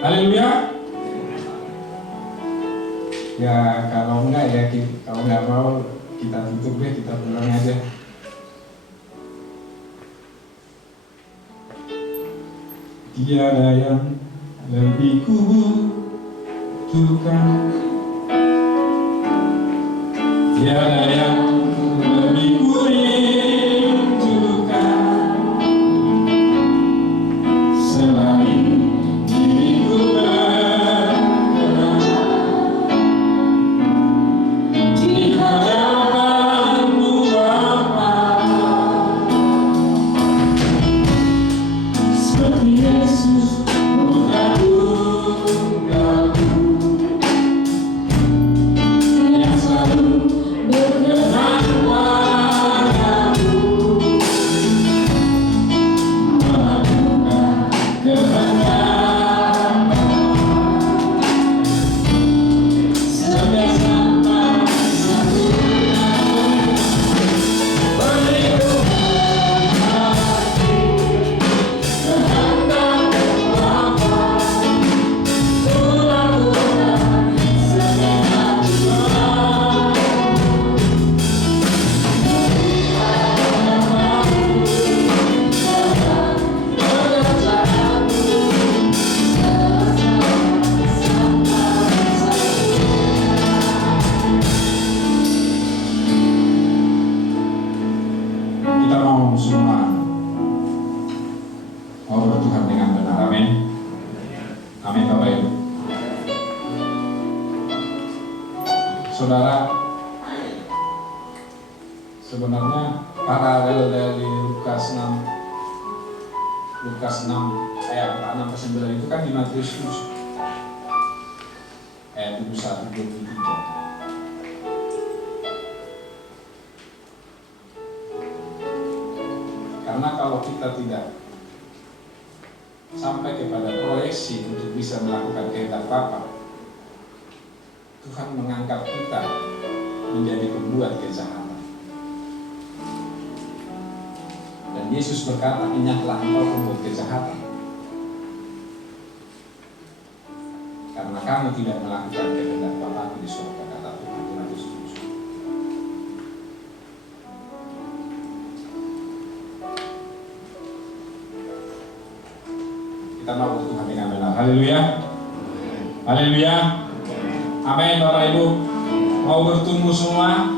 haleluya. Ya kalau enggak ya, kalau enggak mau kita tutup deh, kita pulang aja. Tiada yang lebih kubutuhkan, tiada yang lebih kurindukan selain diriku di hadapan-Mu Bapa. Seperti Yesus putra tunggalku yang selalu berkenan padamu, melakukan kehendak sampai satu berlindung hati kehendak Bapa, kulakukan segenap jiwa. Kita mau semua mau bertuhan dengan benar, amin. Amin, Bapak Ibu. Saudara, sebenarnya paralel dari Lukas 6 ayat 6-9 itu kan di Matius 7 ayat 21-23. Karena kalau kita tidak sampai kepada proyeksi untuk bisa melakukan kehendak Bapa, Tuhan mengangkat kita menjadi pembuat kejahatan. Dan Yesus berkata, ingatlah engkau pembuat kejahatan, karena kamu tidak melakukan kehendak Bapa di surga, kata Tuhan di Matius 7. Kita mau bertumbuh dengan benar. Haleluya. Haleluya. Amin Bapak Ibu. Mau bertumbuh semua.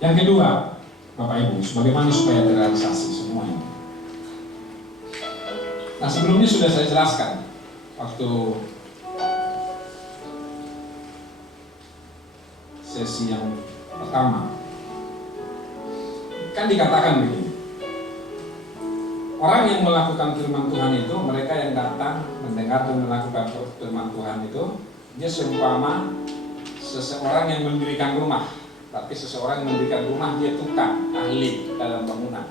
Yang kedua, Bapak Ibu, bagaimana supaya terrealisasi semuanya? Nah, sebelumnya sudah saya jelaskan waktu sesi yang pertama. Kan dikatakan begini, orang yang melakukan firman Tuhan itu, mereka yang datang mendengar dan melakukan firman Tuhan itu, dia seumpama seseorang yang mendirikan rumah. Tapi seseorang yang mendirikan rumah, dia tukang, ahli dalam bangunan.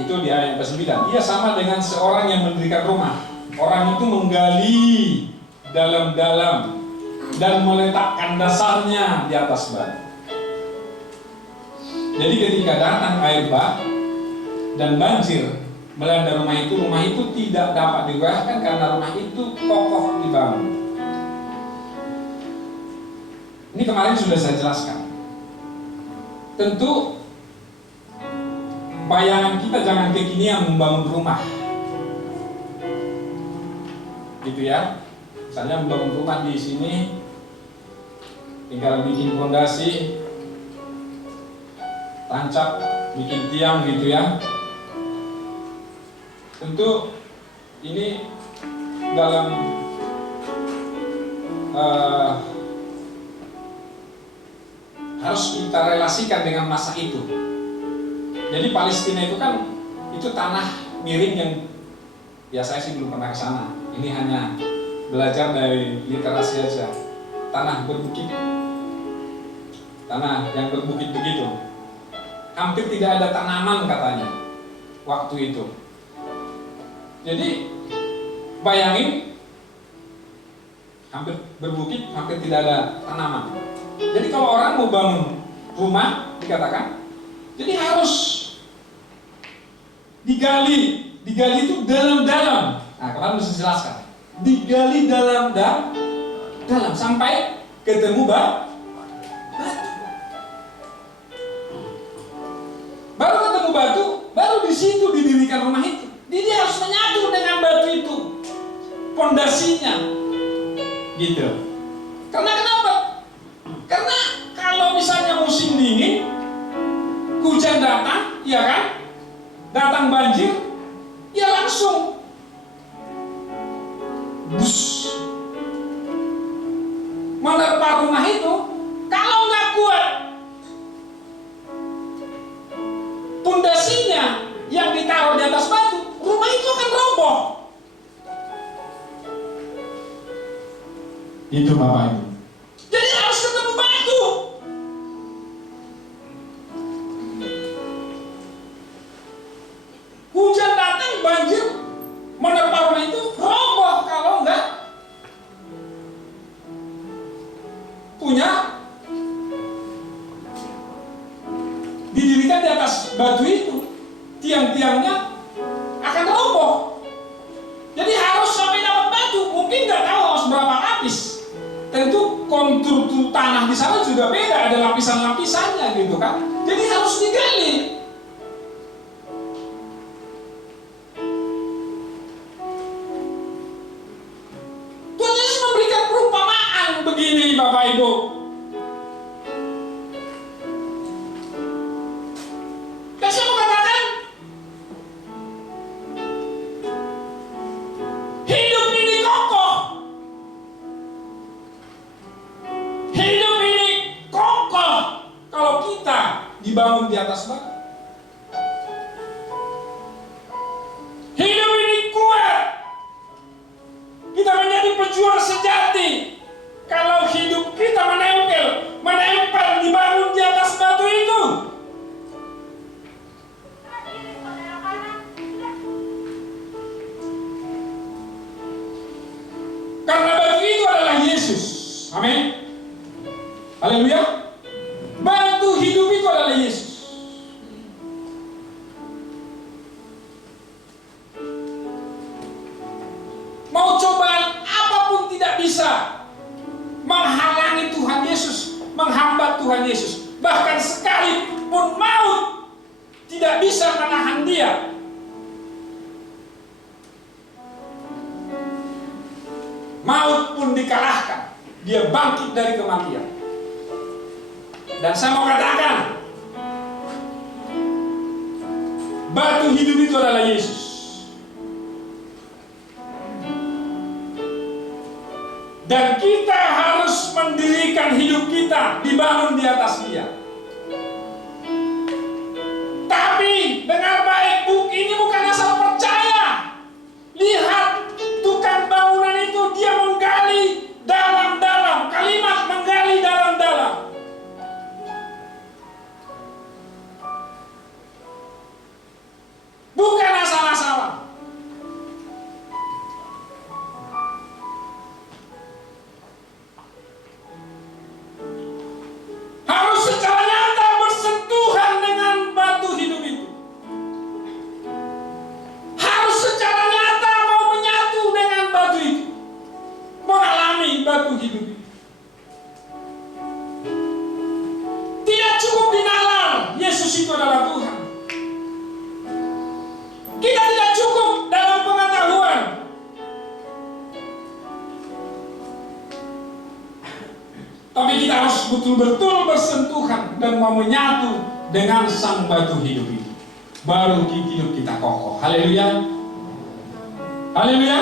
Itu di ayat ke-9. Ia sama dengan seorang yang mendirikan rumah. Orang itu menggali dalam-dalam dan meletakkan dasarnya di atas batu. Jadi ketika datang air bah dan banjir melanda rumah itu tidak dapat digoyahkan karena rumah itu kokoh dibangun. Ini kemarin sudah saya jelaskan. Tentu bayangan kita jangan kekinian membangun rumah, gitu ya. Misalnya membangun rumah di sini, tinggal bikin fondasi, tancap, bikin tiang, gitu ya. Tentu ini dalam harus kita relasikan dengan masa itu. Jadi Palestina itu kan itu tanah miring yang ya saya sih belum pernah ke sana. Ini hanya belajar dari literasi saja. Tanah berbukit, tanah yang berbukit begitu. Hampir tidak ada tanaman katanya waktu itu. Jadi bayangin, hampir berbukit, hampir tidak ada tanaman. Jadi kalau orang mau bangun rumah, dikatakan, jadi harus digali itu dalam-dalam. Nah, kemarin bisa jelaskan, digali dalam sampai ketemu batu. Baru ketemu batu, baru di situ didirikan rumah itu. Jadi dia harus menyatu dengan batu itu, pondasinya, gitu. Karena kenapa? Karena kalau misalnya musim dingin, hujan datang, ya kan? Datang banjir, ya langsung bus menerpa rumah itu. Kalau nggak kuat pondasinya yang ditaruh di atas batu, rumah itu akan roboh. Itu Bapak Ibu. Jadi harus ketemu batu. Hujan datang, banjir menerpa rumah itu, roboh kalau enggak punya didirikan di atas batu itu. Tiang-tiangnya akan roboh. Jadi harus sampai dapat batu. Mungkin nggak tahu harus berapa lapis. Tentu kontur tanah di sana juga beda, ada lapisan-lapisannya gitu kan. Jadi harus digali. Tuhan Yesus memberikan perumpamaan begini Bapak Ibu. Dan saya mengatakan, hidup ini kokoh. Hidup ini kokoh kalau kita dibangun di atas batu. Hidup ini kuat. Kita menjadi pejuang sejati kalau hidup kita menempel dibangun di atas batu itu. Karena batu itu adalah Yesus. Amin. Haleluya. Batu hidup itu adalah Yesus. Mau cobaan apapun tidak bisa menghalangi Tuhan Yesus, menghambat Tuhan Yesus. Bahkan sekalipun maut dikalahkan. Dia bangkit dari kematian. Dan saya mau katakan, batu hidup itu adalah Yesus. Dan kita harus mendirikan hidup kita, dibangun di atas Dia. Tapi dengar baik, ini bukan asal percaya. Lihat tukang bangunan itu, dia menggali dalam-dalam. Kalimat menggali dalam-dalam. Bukan asal-asalan. Harus secara nyata bersentuhan dengan batu hidup itu. Harus secara nyata mau menyatu dengan batu itu. Mengalami batu hidup itu. Tidak cukup dinalar Yesus itu adalah Tuhan. Kita tidak cukup dalam pengetahuan. Tapi kita harus betul-betul bersentuhan dan mau menyatu dengan sang batu hidup itu. Baru hidup kita kokoh. Haleluya. Haleluya.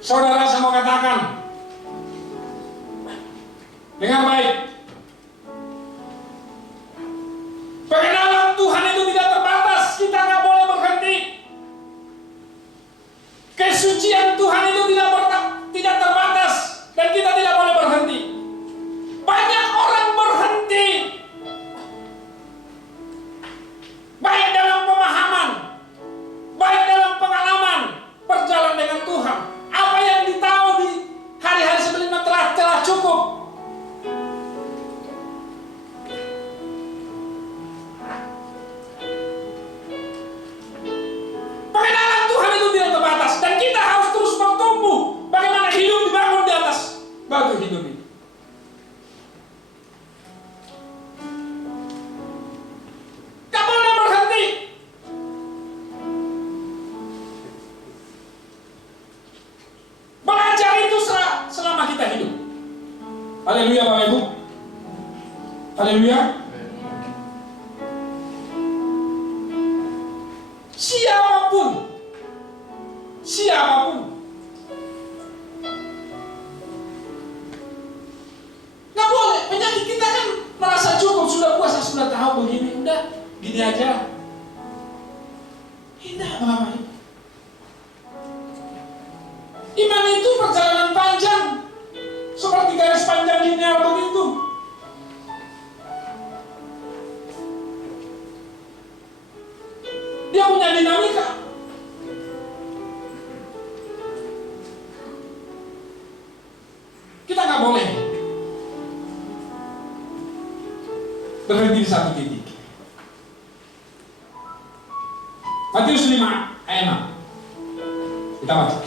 Saudara, saya mau katakan, dengar baik. Pengenalan Tuhan itu tidak terbatas. Kita nggak boleh berhenti. Kesucian Tuhan itu tidak terbatas. Dan kita tidak boleh berhenti. Banyak orang berhenti. Baik dalam pemahaman, baik dalam pengalaman berjalan dengan Tuhan. Apa yang ditahu di hari-hari sebelumnya telah cukup. Pengenalan Tuhan itu tidak terbatas dan kita harus terus bertumbuh. Bagaimana hidup dibangun di atas batu hidup ini. Gak boleh berhenti. Belajar itu selama kita hidup. Haleluya Bapak Ibu. Haleluya. Siapapun nggak boleh. Penyakit kita kan merasa cukup, sudah puasa, sudah tahu begini, udah gini aja. Tidak Bapak Ibu. Iman itu perjalanan panjang, seperti garis panjang linear begitu. Dia punya dinamika. Kita nggak boleh berhenti di satu titik. Matius 5 ayat 6. Kita baca.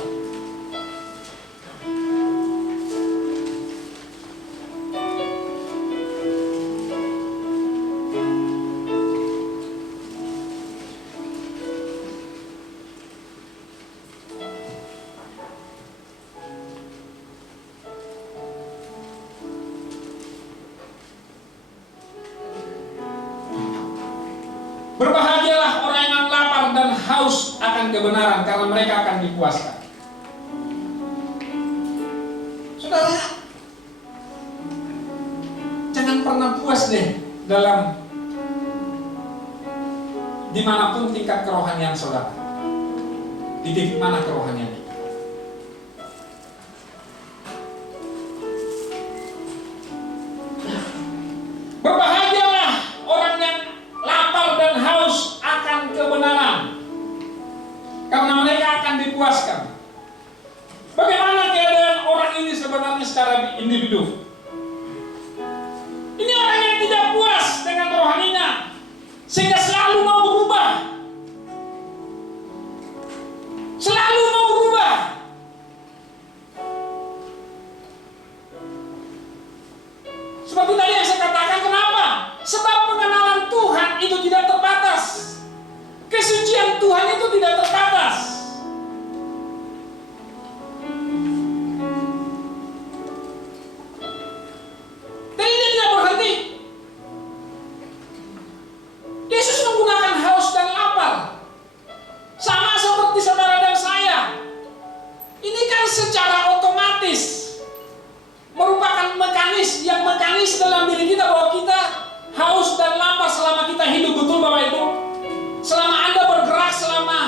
Berbahagialah orang yang lapar dan haus akan kebenaran, karena mereka akan dipuaskan. Saudara, jangan pernah puas deh dalam dimanapun tingkat kerohanian saudara. Di titik mana kerohanian kita? Berbahagialah orang yang lapar dan haus akan kebenaran, karena mereka akan dipuaskan. Bagaimana keadaan orang ini sebenarnya secara individu? Ini orang yang tidak puas dengan rohaninya, sehingga selalu mau berubah. Selalu mau berubah. Seperti tadi yang saya katakan, kenapa? Sebab pengenalan Tuhan itu tidak terbatas. yang mekanis dalam diri kita bahwa kita haus dan lapar selama kita hidup, betul Bapak Ibu? Selama Anda bergerak, selama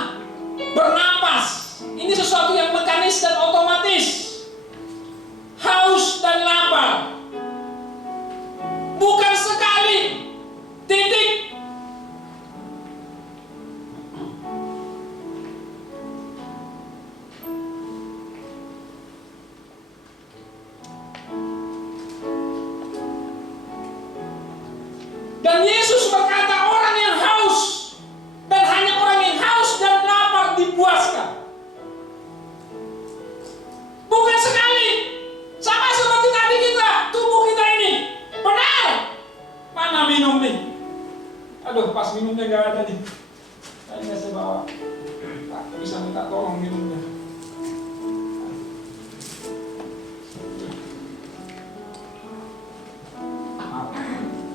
bernapas, ini sesuatu yang mekanis dan otomatis. Haus dan lapar. Bukan sekali. Titik. Dan Yesus berkata orang yang haus, dan hanya orang yang haus dan lapar dipuaskan. Bukan sekali. Sama seperti tadi kita, tubuh kita ini. Benar. Mana minum nih? Aduh, pas minumnya gak ada nih. Tadi gak saya bawa. Tak bisa minta tolong minumnya.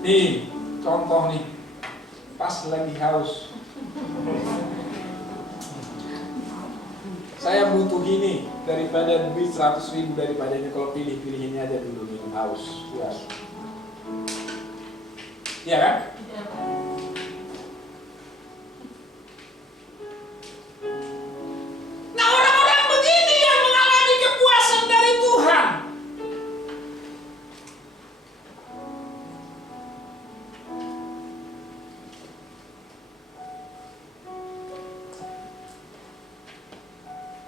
Nih, contoh nih. Pas lagi haus. Saya butuh ini daripada duit 100.000, daripada ini. Kalau pilih ini aja dulu, minum haus puas. Iya kan? Nah, orang-orang begini yang mengalami kepuasan dari Tuhan.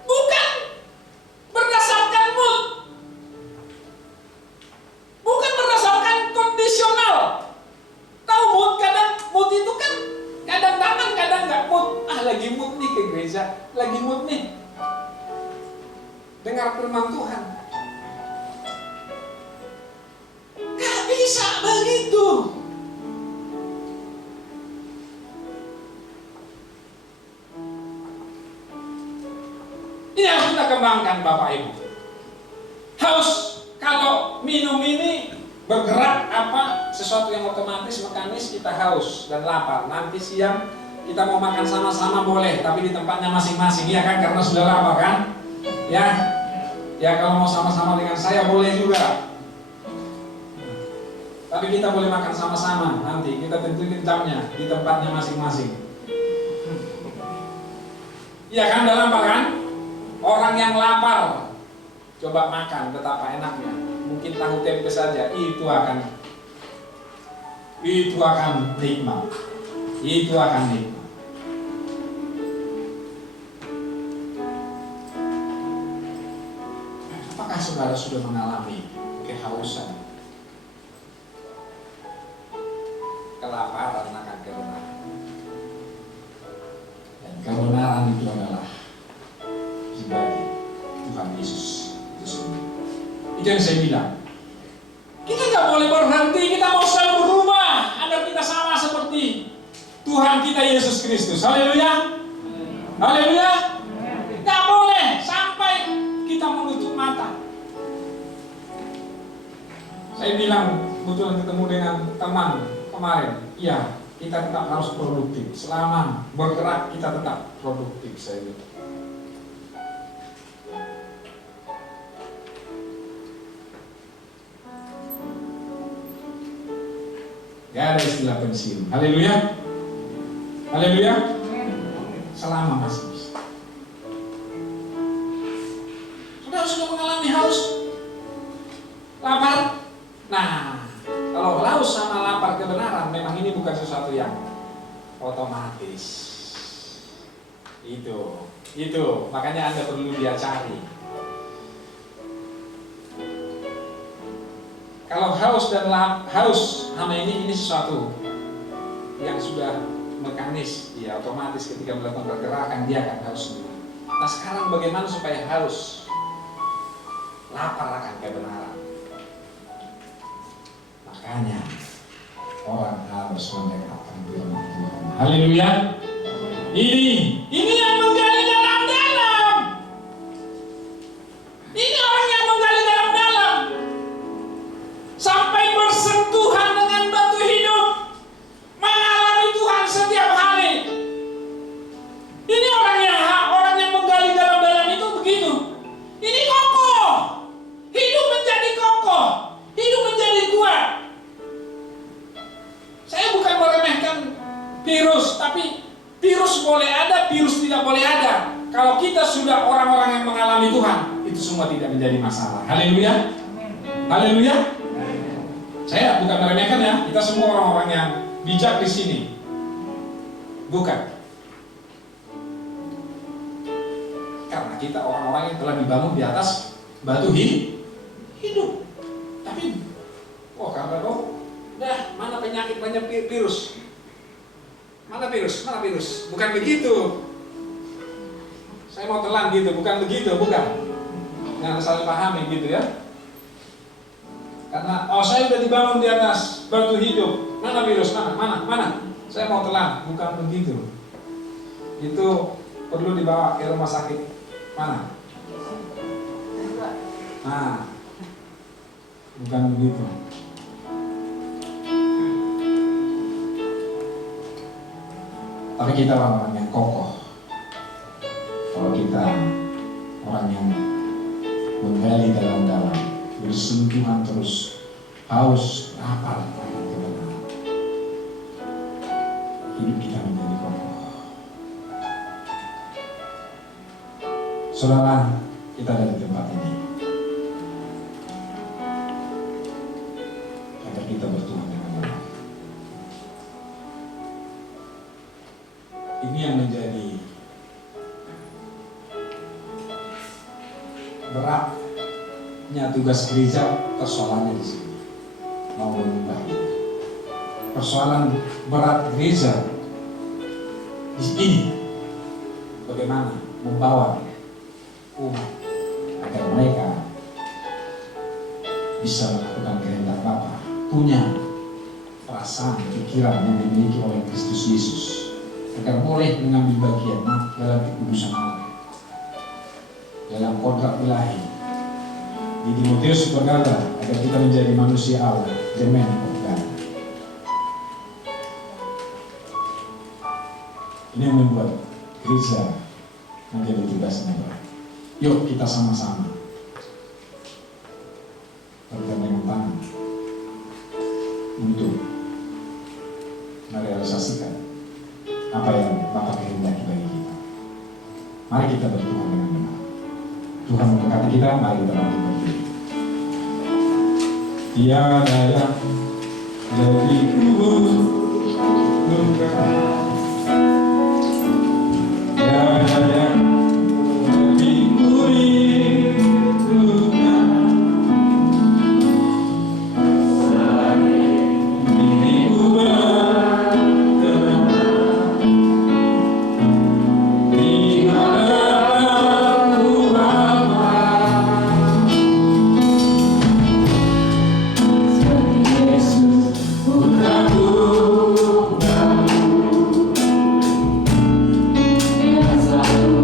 Bukan berdasarkan mood. Bukan berdasarkan kondisional. Tahu mood, kadang mood itu kan kadang datang, kadang nggak mood. Lagi mood nih ke gereja, lagi mood nih dengar firman Tuhan. Nggak bisa begitu. Ini harus kita kembangkan Bapak Ibu. Haus, kalau minum ini bergerak apa, sesuatu yang otomatis, mekanis, kita haus dan lapar. Nanti siang kita mau makan sama-sama boleh, tapi di tempatnya masing-masing, ya kan, karena sudah lapar kan? Ya kalau mau sama-sama dengan saya boleh juga. Tapi kita boleh makan sama-sama, nanti kita tentuin jamnya di tempatnya masing-masing. Iya kan, udah lapar kan? Orang yang lapar, coba makan, betapa enaknya. Mungkin tahu tempe saja, itu akan nikmat. Itu akan nikmat. Apakah saudara sudah mengalami kehausan, kelaparan akan kebenaran? Dan kebenaran itu adalah pribadi Tuhan Yesus itu sendiri. Itu yang saya bilang. Kita nggak boleh berhenti, kita mau selalu berubah agar kita sama seperti Tuhan kita Yesus Kristus. Haleluya. Haleluya. Nggak boleh sampai kita menutup mata. Saya bilang kebetulan ketemu dengan teman kemarin. Iya, kita tetap harus produktif. Selama bergerak kita tetap produktif, saya bilang. Gak ada istilah pensiun. Haleluya. Haleluya. Selama masih bisa. Sudah mengalami haus, lapar. Nah, kalau haus sama lapar kebenaran, memang ini bukan sesuatu yang otomatis. Itu. Makanya Anda perlu dia cari. Kalau haus dan haus sama ini sesuatu yang sudah mekanis, ya otomatis ketika melakukan pergerakan dia akan haus sendiri. Nah sekarang bagaimana supaya haus, lapar akan kebenaran? Makanya orang harus mendekatkan firman Tuhan. Haleluya. Ini yang menggali dalam-dalam. Ini orang yang menggali dalam-dalam sampai bersentuhan dengan batu hidup, mengalami Tuhan setiap hari. Ini orang yang menggali dalam-dalam itu begitu. Ini kokoh, hidup menjadi kokoh, hidup menjadi boleh ada, virus tidak boleh ada. Kalau kita sudah orang-orang yang mengalami Tuhan, itu semua tidak menjadi masalah. Haleluya. Haleluya. Saya bukan meremehkan ya, kita semua orang-orang yang bijak di sini. Bukan. Karena kita orang-orang yang telah dibangun di atas batu hidup. Tapi, karena mana penyakit, banyak virus. Mana virus? Bukan begitu. Saya mau telan gitu, bukan begitu, bukan. Jangan salah pahami gitu ya. Karena saya sudah dibangun di atas batu hidup. Mana virus? Mana? Saya mau telan, bukan begitu. Itu perlu dibawa ke rumah sakit. Mana? Nah, bukan begitu. Tapi kita orang yang kokoh. Kalau kita orang yang menggali dalam-dalam, bersentuhan terus, haus, lapar akan kebenaran, hidup kita menjadi kokoh. Saudara, kita dari tempat ini agar kita bertumbuh dengan benar. Ini yang menjadi beratnya tugas gereja, persoalannya di sini. Mau mengubah itu. Persoalan berat gereja di sini, bagaimana membawa umat agar mereka bisa melakukan kehendak Bapa, punya perasaan, pikiran yang dimiliki oleh Kristus Yesus, agar boleh mengambil bagian dalam kekudusan Allah, dalam kontrak ilahi. Di Timotius berkata agar kita menjadi manusia Allah, jemen God. Ini yang membuat gereja menjadi tugasnya berat. Yuk kita sama-sama bergandengan tangan untuk merealisasikan apa yang Bapa kehendaki bagi kita. Mari kita berdoa dengan benar. Tuhan memberkati kita, mari kita berdiri. Tiada yang lebih tiada yang lebih Selalu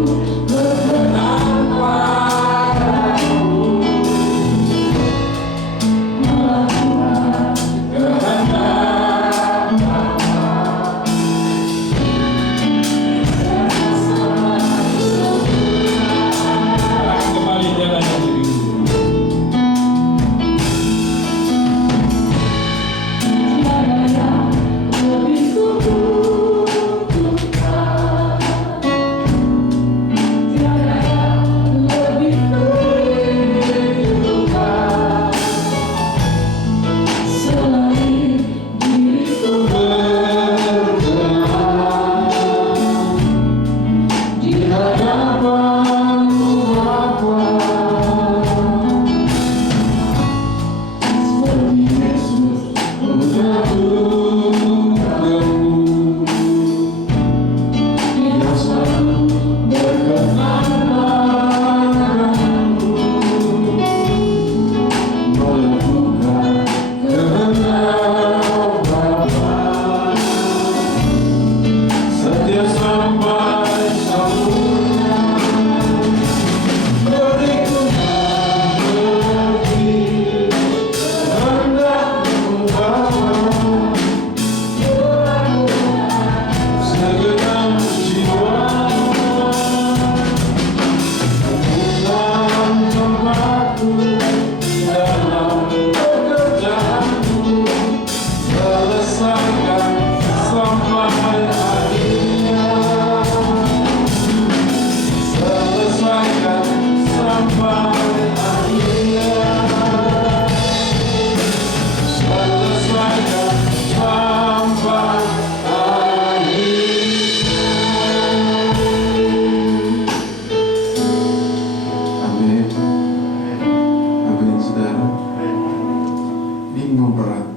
Ini memang berat.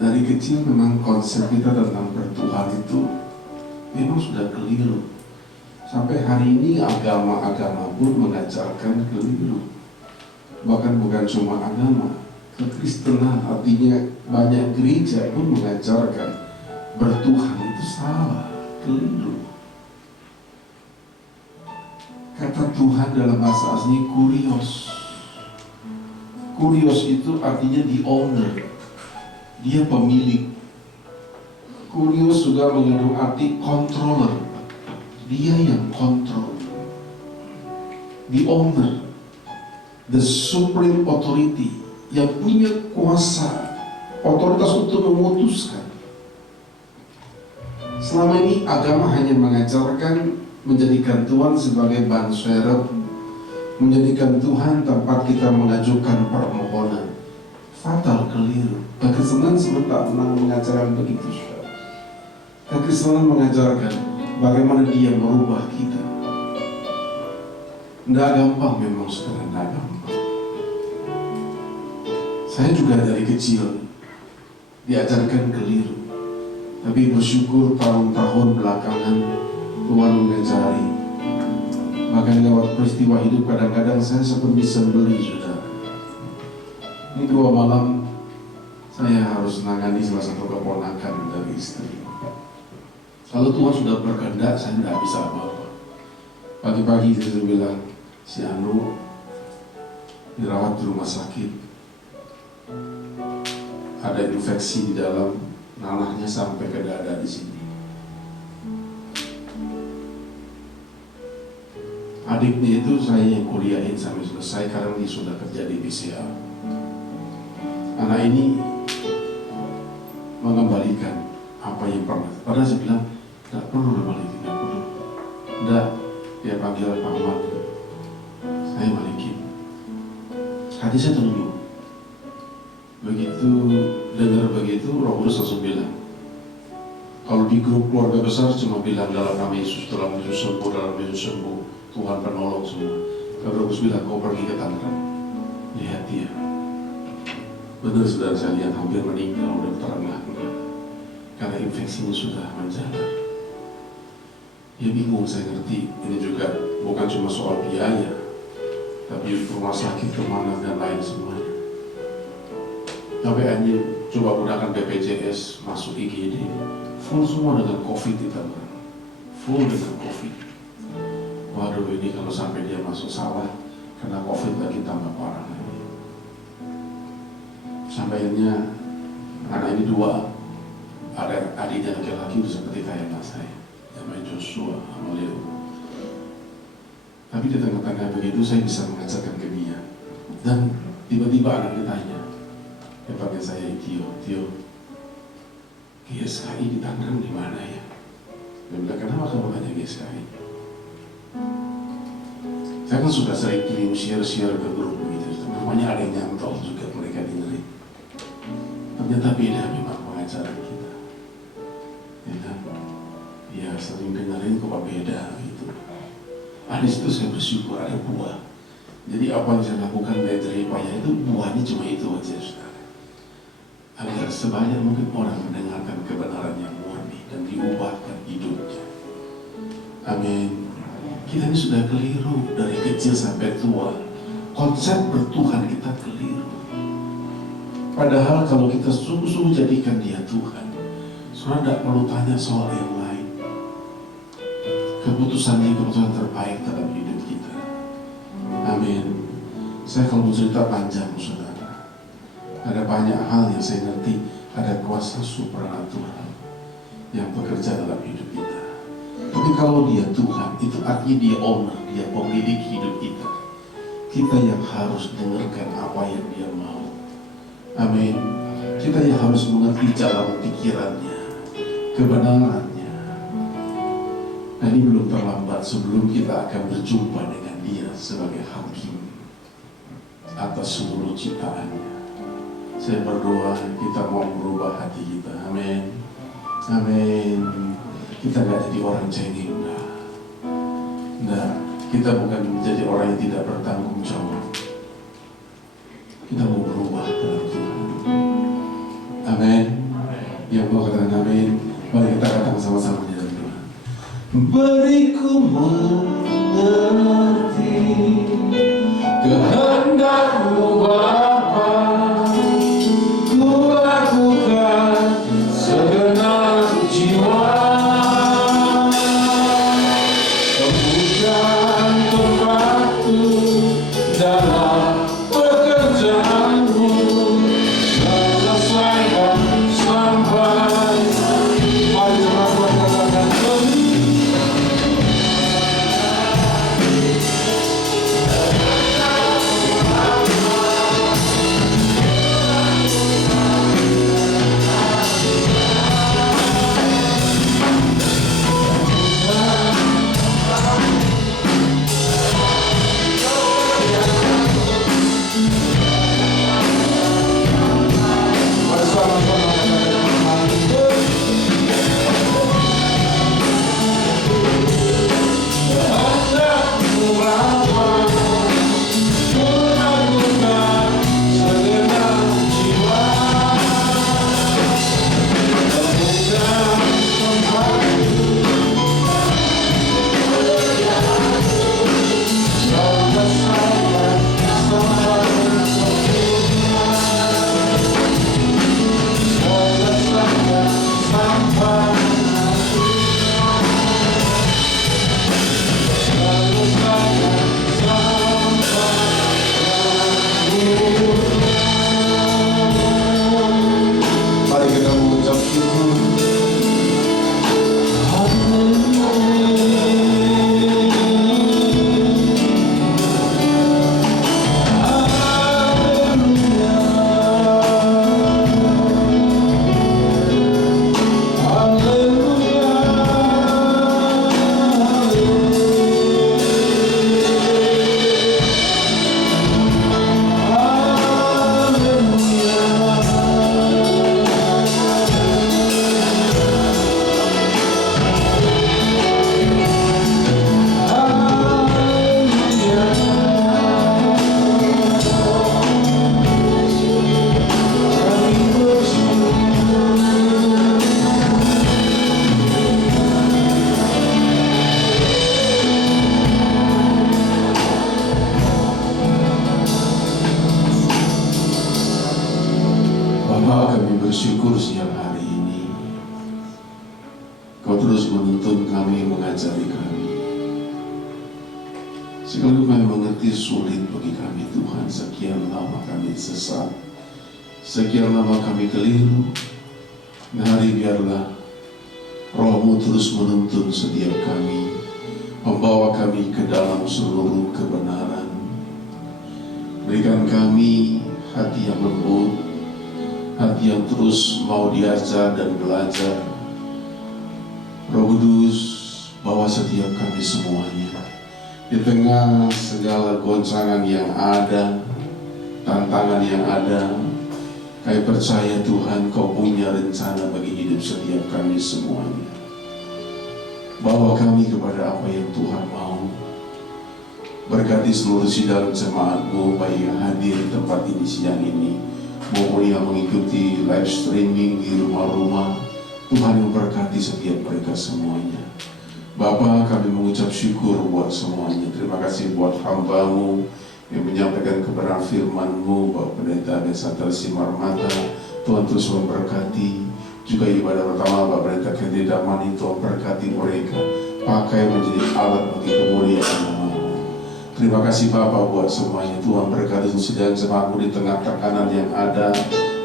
Dari kecil memang konsep kita tentang bertuhan itu memang sudah keliru. Sampai hari ini agama-agama pun mengajarkan keliru. Bahkan bukan cuma agama, kekristenan, artinya banyak gereja pun mengajarkan bertuhan itu salah, keliru. Kata Tuhan dalam bahasa asli kurios. Kurios itu artinya the owner, dia pemilik. Kurios juga mengandung arti controller, dia yang kontrol. The owner, the supreme authority, yang punya kuasa, otoritas untuk memutuskan. Selama ini agama hanya mengajarkan menjadikan Tuhan sebagai ban serep, menjadikan Tuhan tempat kita mengajukan permohonan. Fatal, keliru. Kekristenan sebenarnya tak pernah mengajarkan begitu. Kekristenan mengajarkan bagaimana Dia merubah kita. Tidak gampang memang, saudara, tidak gampang. Saya juga dari kecil diajarkan keliru, tapi bersyukur tahun-tahun belakangan Tuhan mengajari. Bahkan lewat peristiwa hidup kadang-kadang saya seperti disembeli, saudara. Ini 2 malam saya harus menangani salah satu keponakan dari istri. Kalau Tuhan sudah berkehendak, saya tidak bisa apa-apa. Pagi-pagi saya bilang, si Anu dirawat di rumah sakit, ada infeksi di dalam, nanahnya sampai ke dada di sini. Adiknya itu saya yang kuliahin sampai selesai, karena dia sudah kerja di PCR. Anak ini mengembalikan apa yang pernah. Padahal saya bilang, tidak perlu balikin, tidak perlu. Tidak, dia panggil Pak Ahmad. Saya balikin. Hati saya tunduk. Begitu dengar begitu, Roh Kudus langsung bilang, kalau di grup keluarga besar cuma bilang dalam nama Yesus, dalam Yesus sembuh, dalam Yesus sembuh, Tuhan penolong semua. Kalau Roh Kudus bilang, kau pergi ke Tangerang, lihat dia. Benar, saudara, saya lihat hampir meninggal, udah terengah, karena infeksinya sudah menjalar. Ya bingung, saya ngerti. Ini juga bukan cuma soal biaya, tapi rumah sakit kemana dan lain semuanya. Tapi hanya coba gunakan BPJS, masuk IGD, full semua dengan COVID di Tangerang, full dengan COVID. Waduh, ini kalau sampai dia masuk sawah, kena COVID lagi tambah parah lagi. Sampai akhirnya anak ini 2, ada adiknya laki-laki seperti kayak anak saya, namanya Joshua sama Leo. Tapi di tengah-tengah begitu saya bisa mengajarkan ke dia. Dan tiba-tiba anaknya tanya, dia panggil saya Tio, GSKI di Tangerang di mana ya? Dia bilang, kenapa kamu tanya GSKI? Saya kan sudah sering kirim share ke grup begitu. Namanya ada yang nyantol juga, mereka dengerin. Ternyata beda memang pengajaran kita. Ya sering dengerin kok beda gitu. Di situ saya bersyukur ada buah. Jadi apa yang saya lakukan dari jeripaya itu buahnya cuma itu aja, saudara. Agar sebanyak mungkin orang mendengarkan kebenaran yang murni dan diubahkan hidupnya. Amin. Kita ini sudah keliru dari kecil sampai tua. Konsep bertuhan kita keliru. Padahal kalau kita sungguh-sungguh jadikan dia Tuhan, saudara tidak perlu tanya soal yang lain. Keputusannya keputusan terbaik dalam hidup kita. Amin. Saya kalau bercerita panjang, saudara. Ada banyak hal yang saya ngerti, ada kuasa supranatural yang bekerja dalam hidup kita. Tapi kalau dia Tuhan, itu artinya dia owner, dia pemilik hidup kita. Kita yang harus dengarkan apa yang dia mau. Amin. Kita yang harus mengerti jalan pikirannya, kebenarannya. Nah, ini belum terlambat sebelum kita akan berjumpa dengan dia sebagai hakim atas seluruh ciptaannya. Saya berdoa kita mau merubah hati kita. Amin. Amin. Kita gak jadi orang cengeng. Nah, kita bukan menjadi orang yang tidak bertanggung jawab. Kita mau berubah dalam Tuhan. Amin. Yang mau katakan amin, mari kita katakan sama-sama di dalam Tuhan. Beriku mengerti kehendak-Mu Bapa, ku lakukan segenap jiwa. Temukan tempatku dalam pekerjaan-Mu, selesaikan sampai. Mari sama-sama katakan bersyukur siang hari ini Kau terus menuntun kami, mengajari kami. Sekali kami mengerti sulit bagi kami Tuhan, sekian lama kami sesat, sekian lama kami keliru. Hari biarlah Roh-Mu terus menuntun setiap kami, membawa kami ke dalam seluruh kebenaran. Berikan kami hati yang lembut, hati yang terus mau diajar dan belajar. Roh Kudus, bawa setiap kami semuanya di tengah segala goncangan yang ada, tantangan yang ada. Kami percaya Tuhan, Kau punya rencana bagi hidup setiap kami semuanya. Bawa kami kepada apa yang Tuhan mau. Berkati seluruh sidang jemaat-Mu, baik yang hadir di tempat ini siang ini maupun yang mengikuti live streaming di rumah-rumah. Tuhan yang berkati setiap mereka semuanya. Bapa, kami mengucap syukur buat semuanya. Terima kasih buat hamba-Mu yang menyampaikan kebenaran firman-Mu, Bapak Pendeta Desa Tersimarmata. Tuhan terus memberkati. Juga ibadah pertama Bapak Pendeta Kendi Damani, Tuhan berkati mereka, pakai menjadi alat bagi kemuliaan nama-Mu. Terima kasih Bapak buat semuanya. Tuhan berkati sedang jemaat-Mu di tengah tekanan yang ada,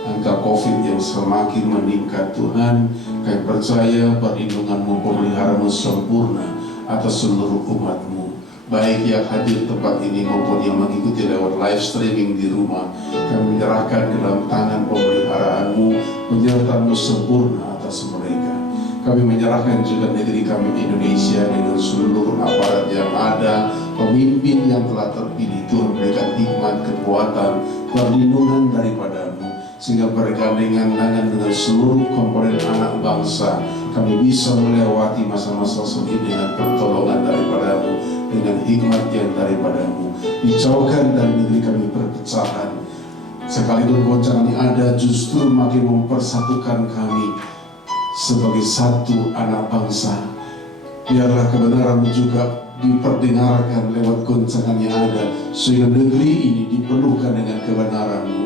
angka COVID yang semakin meningkat. Tuhan, kami percaya perlindungan-Mu, pemeliharaan-Mu sempurna atas seluruh umat-Mu, baik yang hadir di tempat ini maupun yang mengikuti lewat live streaming di rumah. Kami menyerahkan ke dalam tangan pemeliharaan-Mu, penyertaan-Mu sempurna atas mereka. Kami menyerahkan juga negeri kami Indonesia dengan seluruh aparat yang ada, pemimpin yang telah terpilih. Tuhan berikan hikmat, kekuatan, perlindungan daripada-Mu, sehingga bergandengan tangan dengan seluruh komponen anak bangsa, kami bisa melewati masa-masa sulit dengan pertolongan daripada-Mu, dengan hikmat yang daripada-Mu. Dijauhkan dari negeri kami perpecahan, Sekalipun goncangan ini ada, justru makin mempersatukan kami sebagai satu anak bangsa. Biarlah kebenaran juga diperdengarkan lewat goncangan yang ada, sehingga negeri ini dipenuhkan dengan kebenaran-Mu.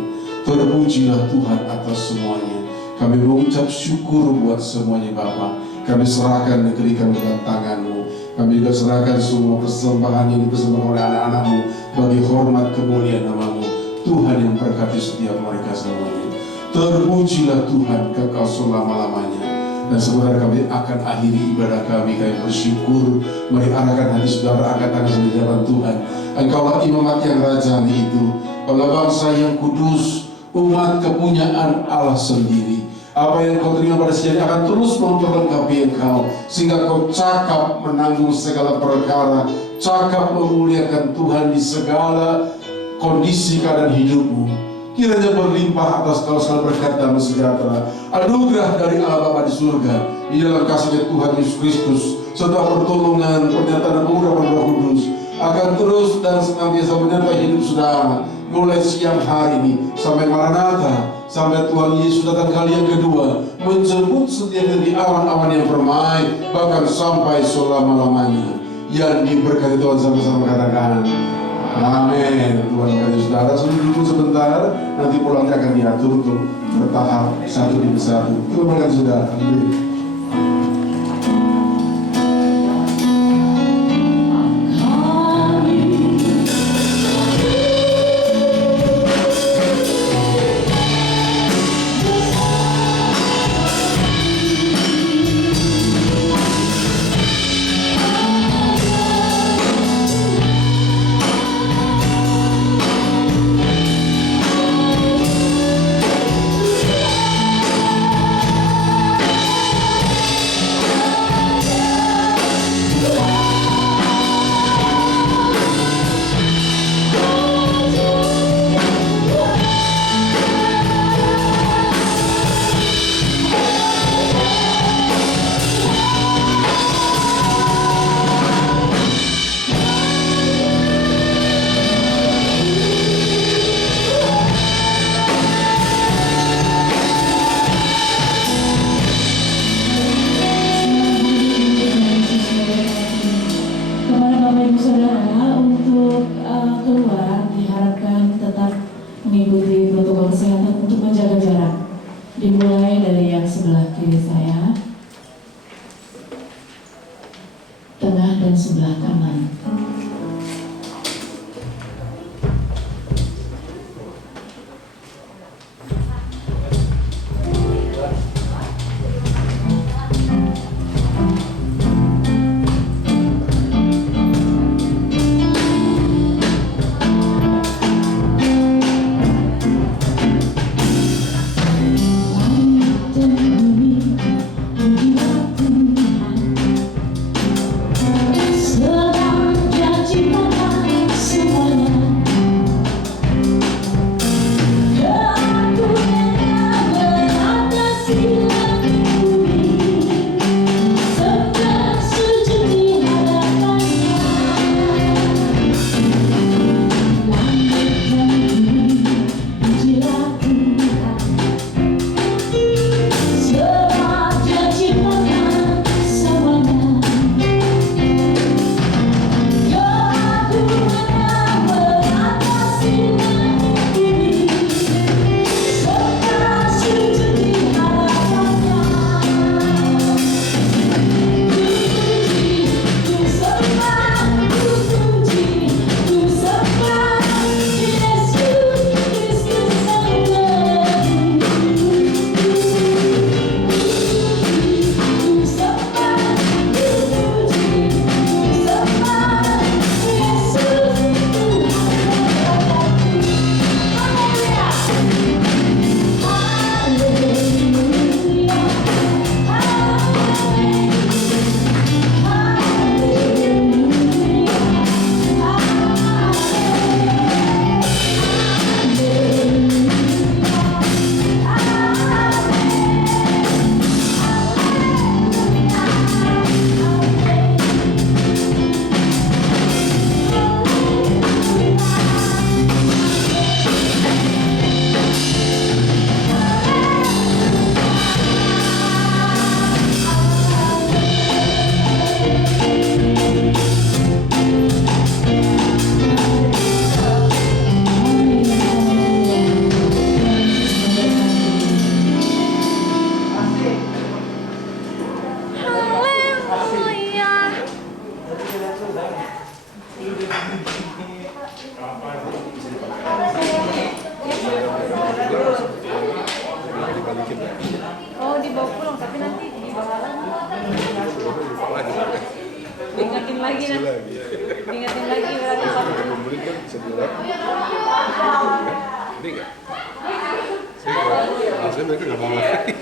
Terpujilah Tuhan atas semuanya. Kami mengucap syukur buat semuanya Bapa. Kami serahkan negeri kami ke tangan-Mu. Kami juga serahkan semua persembahan yang dipersembahkan oleh anak-anak-Mu bagi hormat kemuliaan nama-Mu. Tuhan yang berkati setiap mereka semuanya. Terpujilah Tuhan kekal selama-lamanya. Dan saudara, kami akan akhiri ibadah kami. Kami bersyukur. Mari arahkan hati saudara, angkat tangan di hadapan Tuhan. Engkaulah imamat yang rajani itu. Engkaulah bangsa yang kudus, umat kepunyaan Allah sendiri. Apa yang kau terima pada sejati akan terus memperlengkapi engkau, sehingga kau cakap menanggung segala perkara, cakap memuliakan Tuhan di segala kondisi keadaan hidupmu. Kiranya berlimpah atas kau segala berkat dan sejahtera, anugerah dari Allah Bapa di surga, di dalam kasih Tuhan Yesus Kristus, serta pertolongan, pernyataan pengurapan Roh Kudus akan terus dan senantiasa menyertai hidup saudara, mulai siang hari ini sampai Maranatha, sampai Tuhan Yesus datang kali yang kedua, menjemput setiap dari awan-awan yang permai, bahkan sampai selama-lamanya. Yang diberkati Tuhan sama-sama katakan amin. Tuhan berkati saudara. Sudah dulu sebentar, nanti pulangnya akan diatur untuk bertahap satu demi satu. Tuhan berkati saudara. Amin. Dimulai dari yang sebelah kiri saya, tengah dan sebelah kanan. Kasih lagi. Ingatin lagi berarti Pak. Membeli kan bisa bilang. Ini enggak? Saya mereka nggak mau lagi.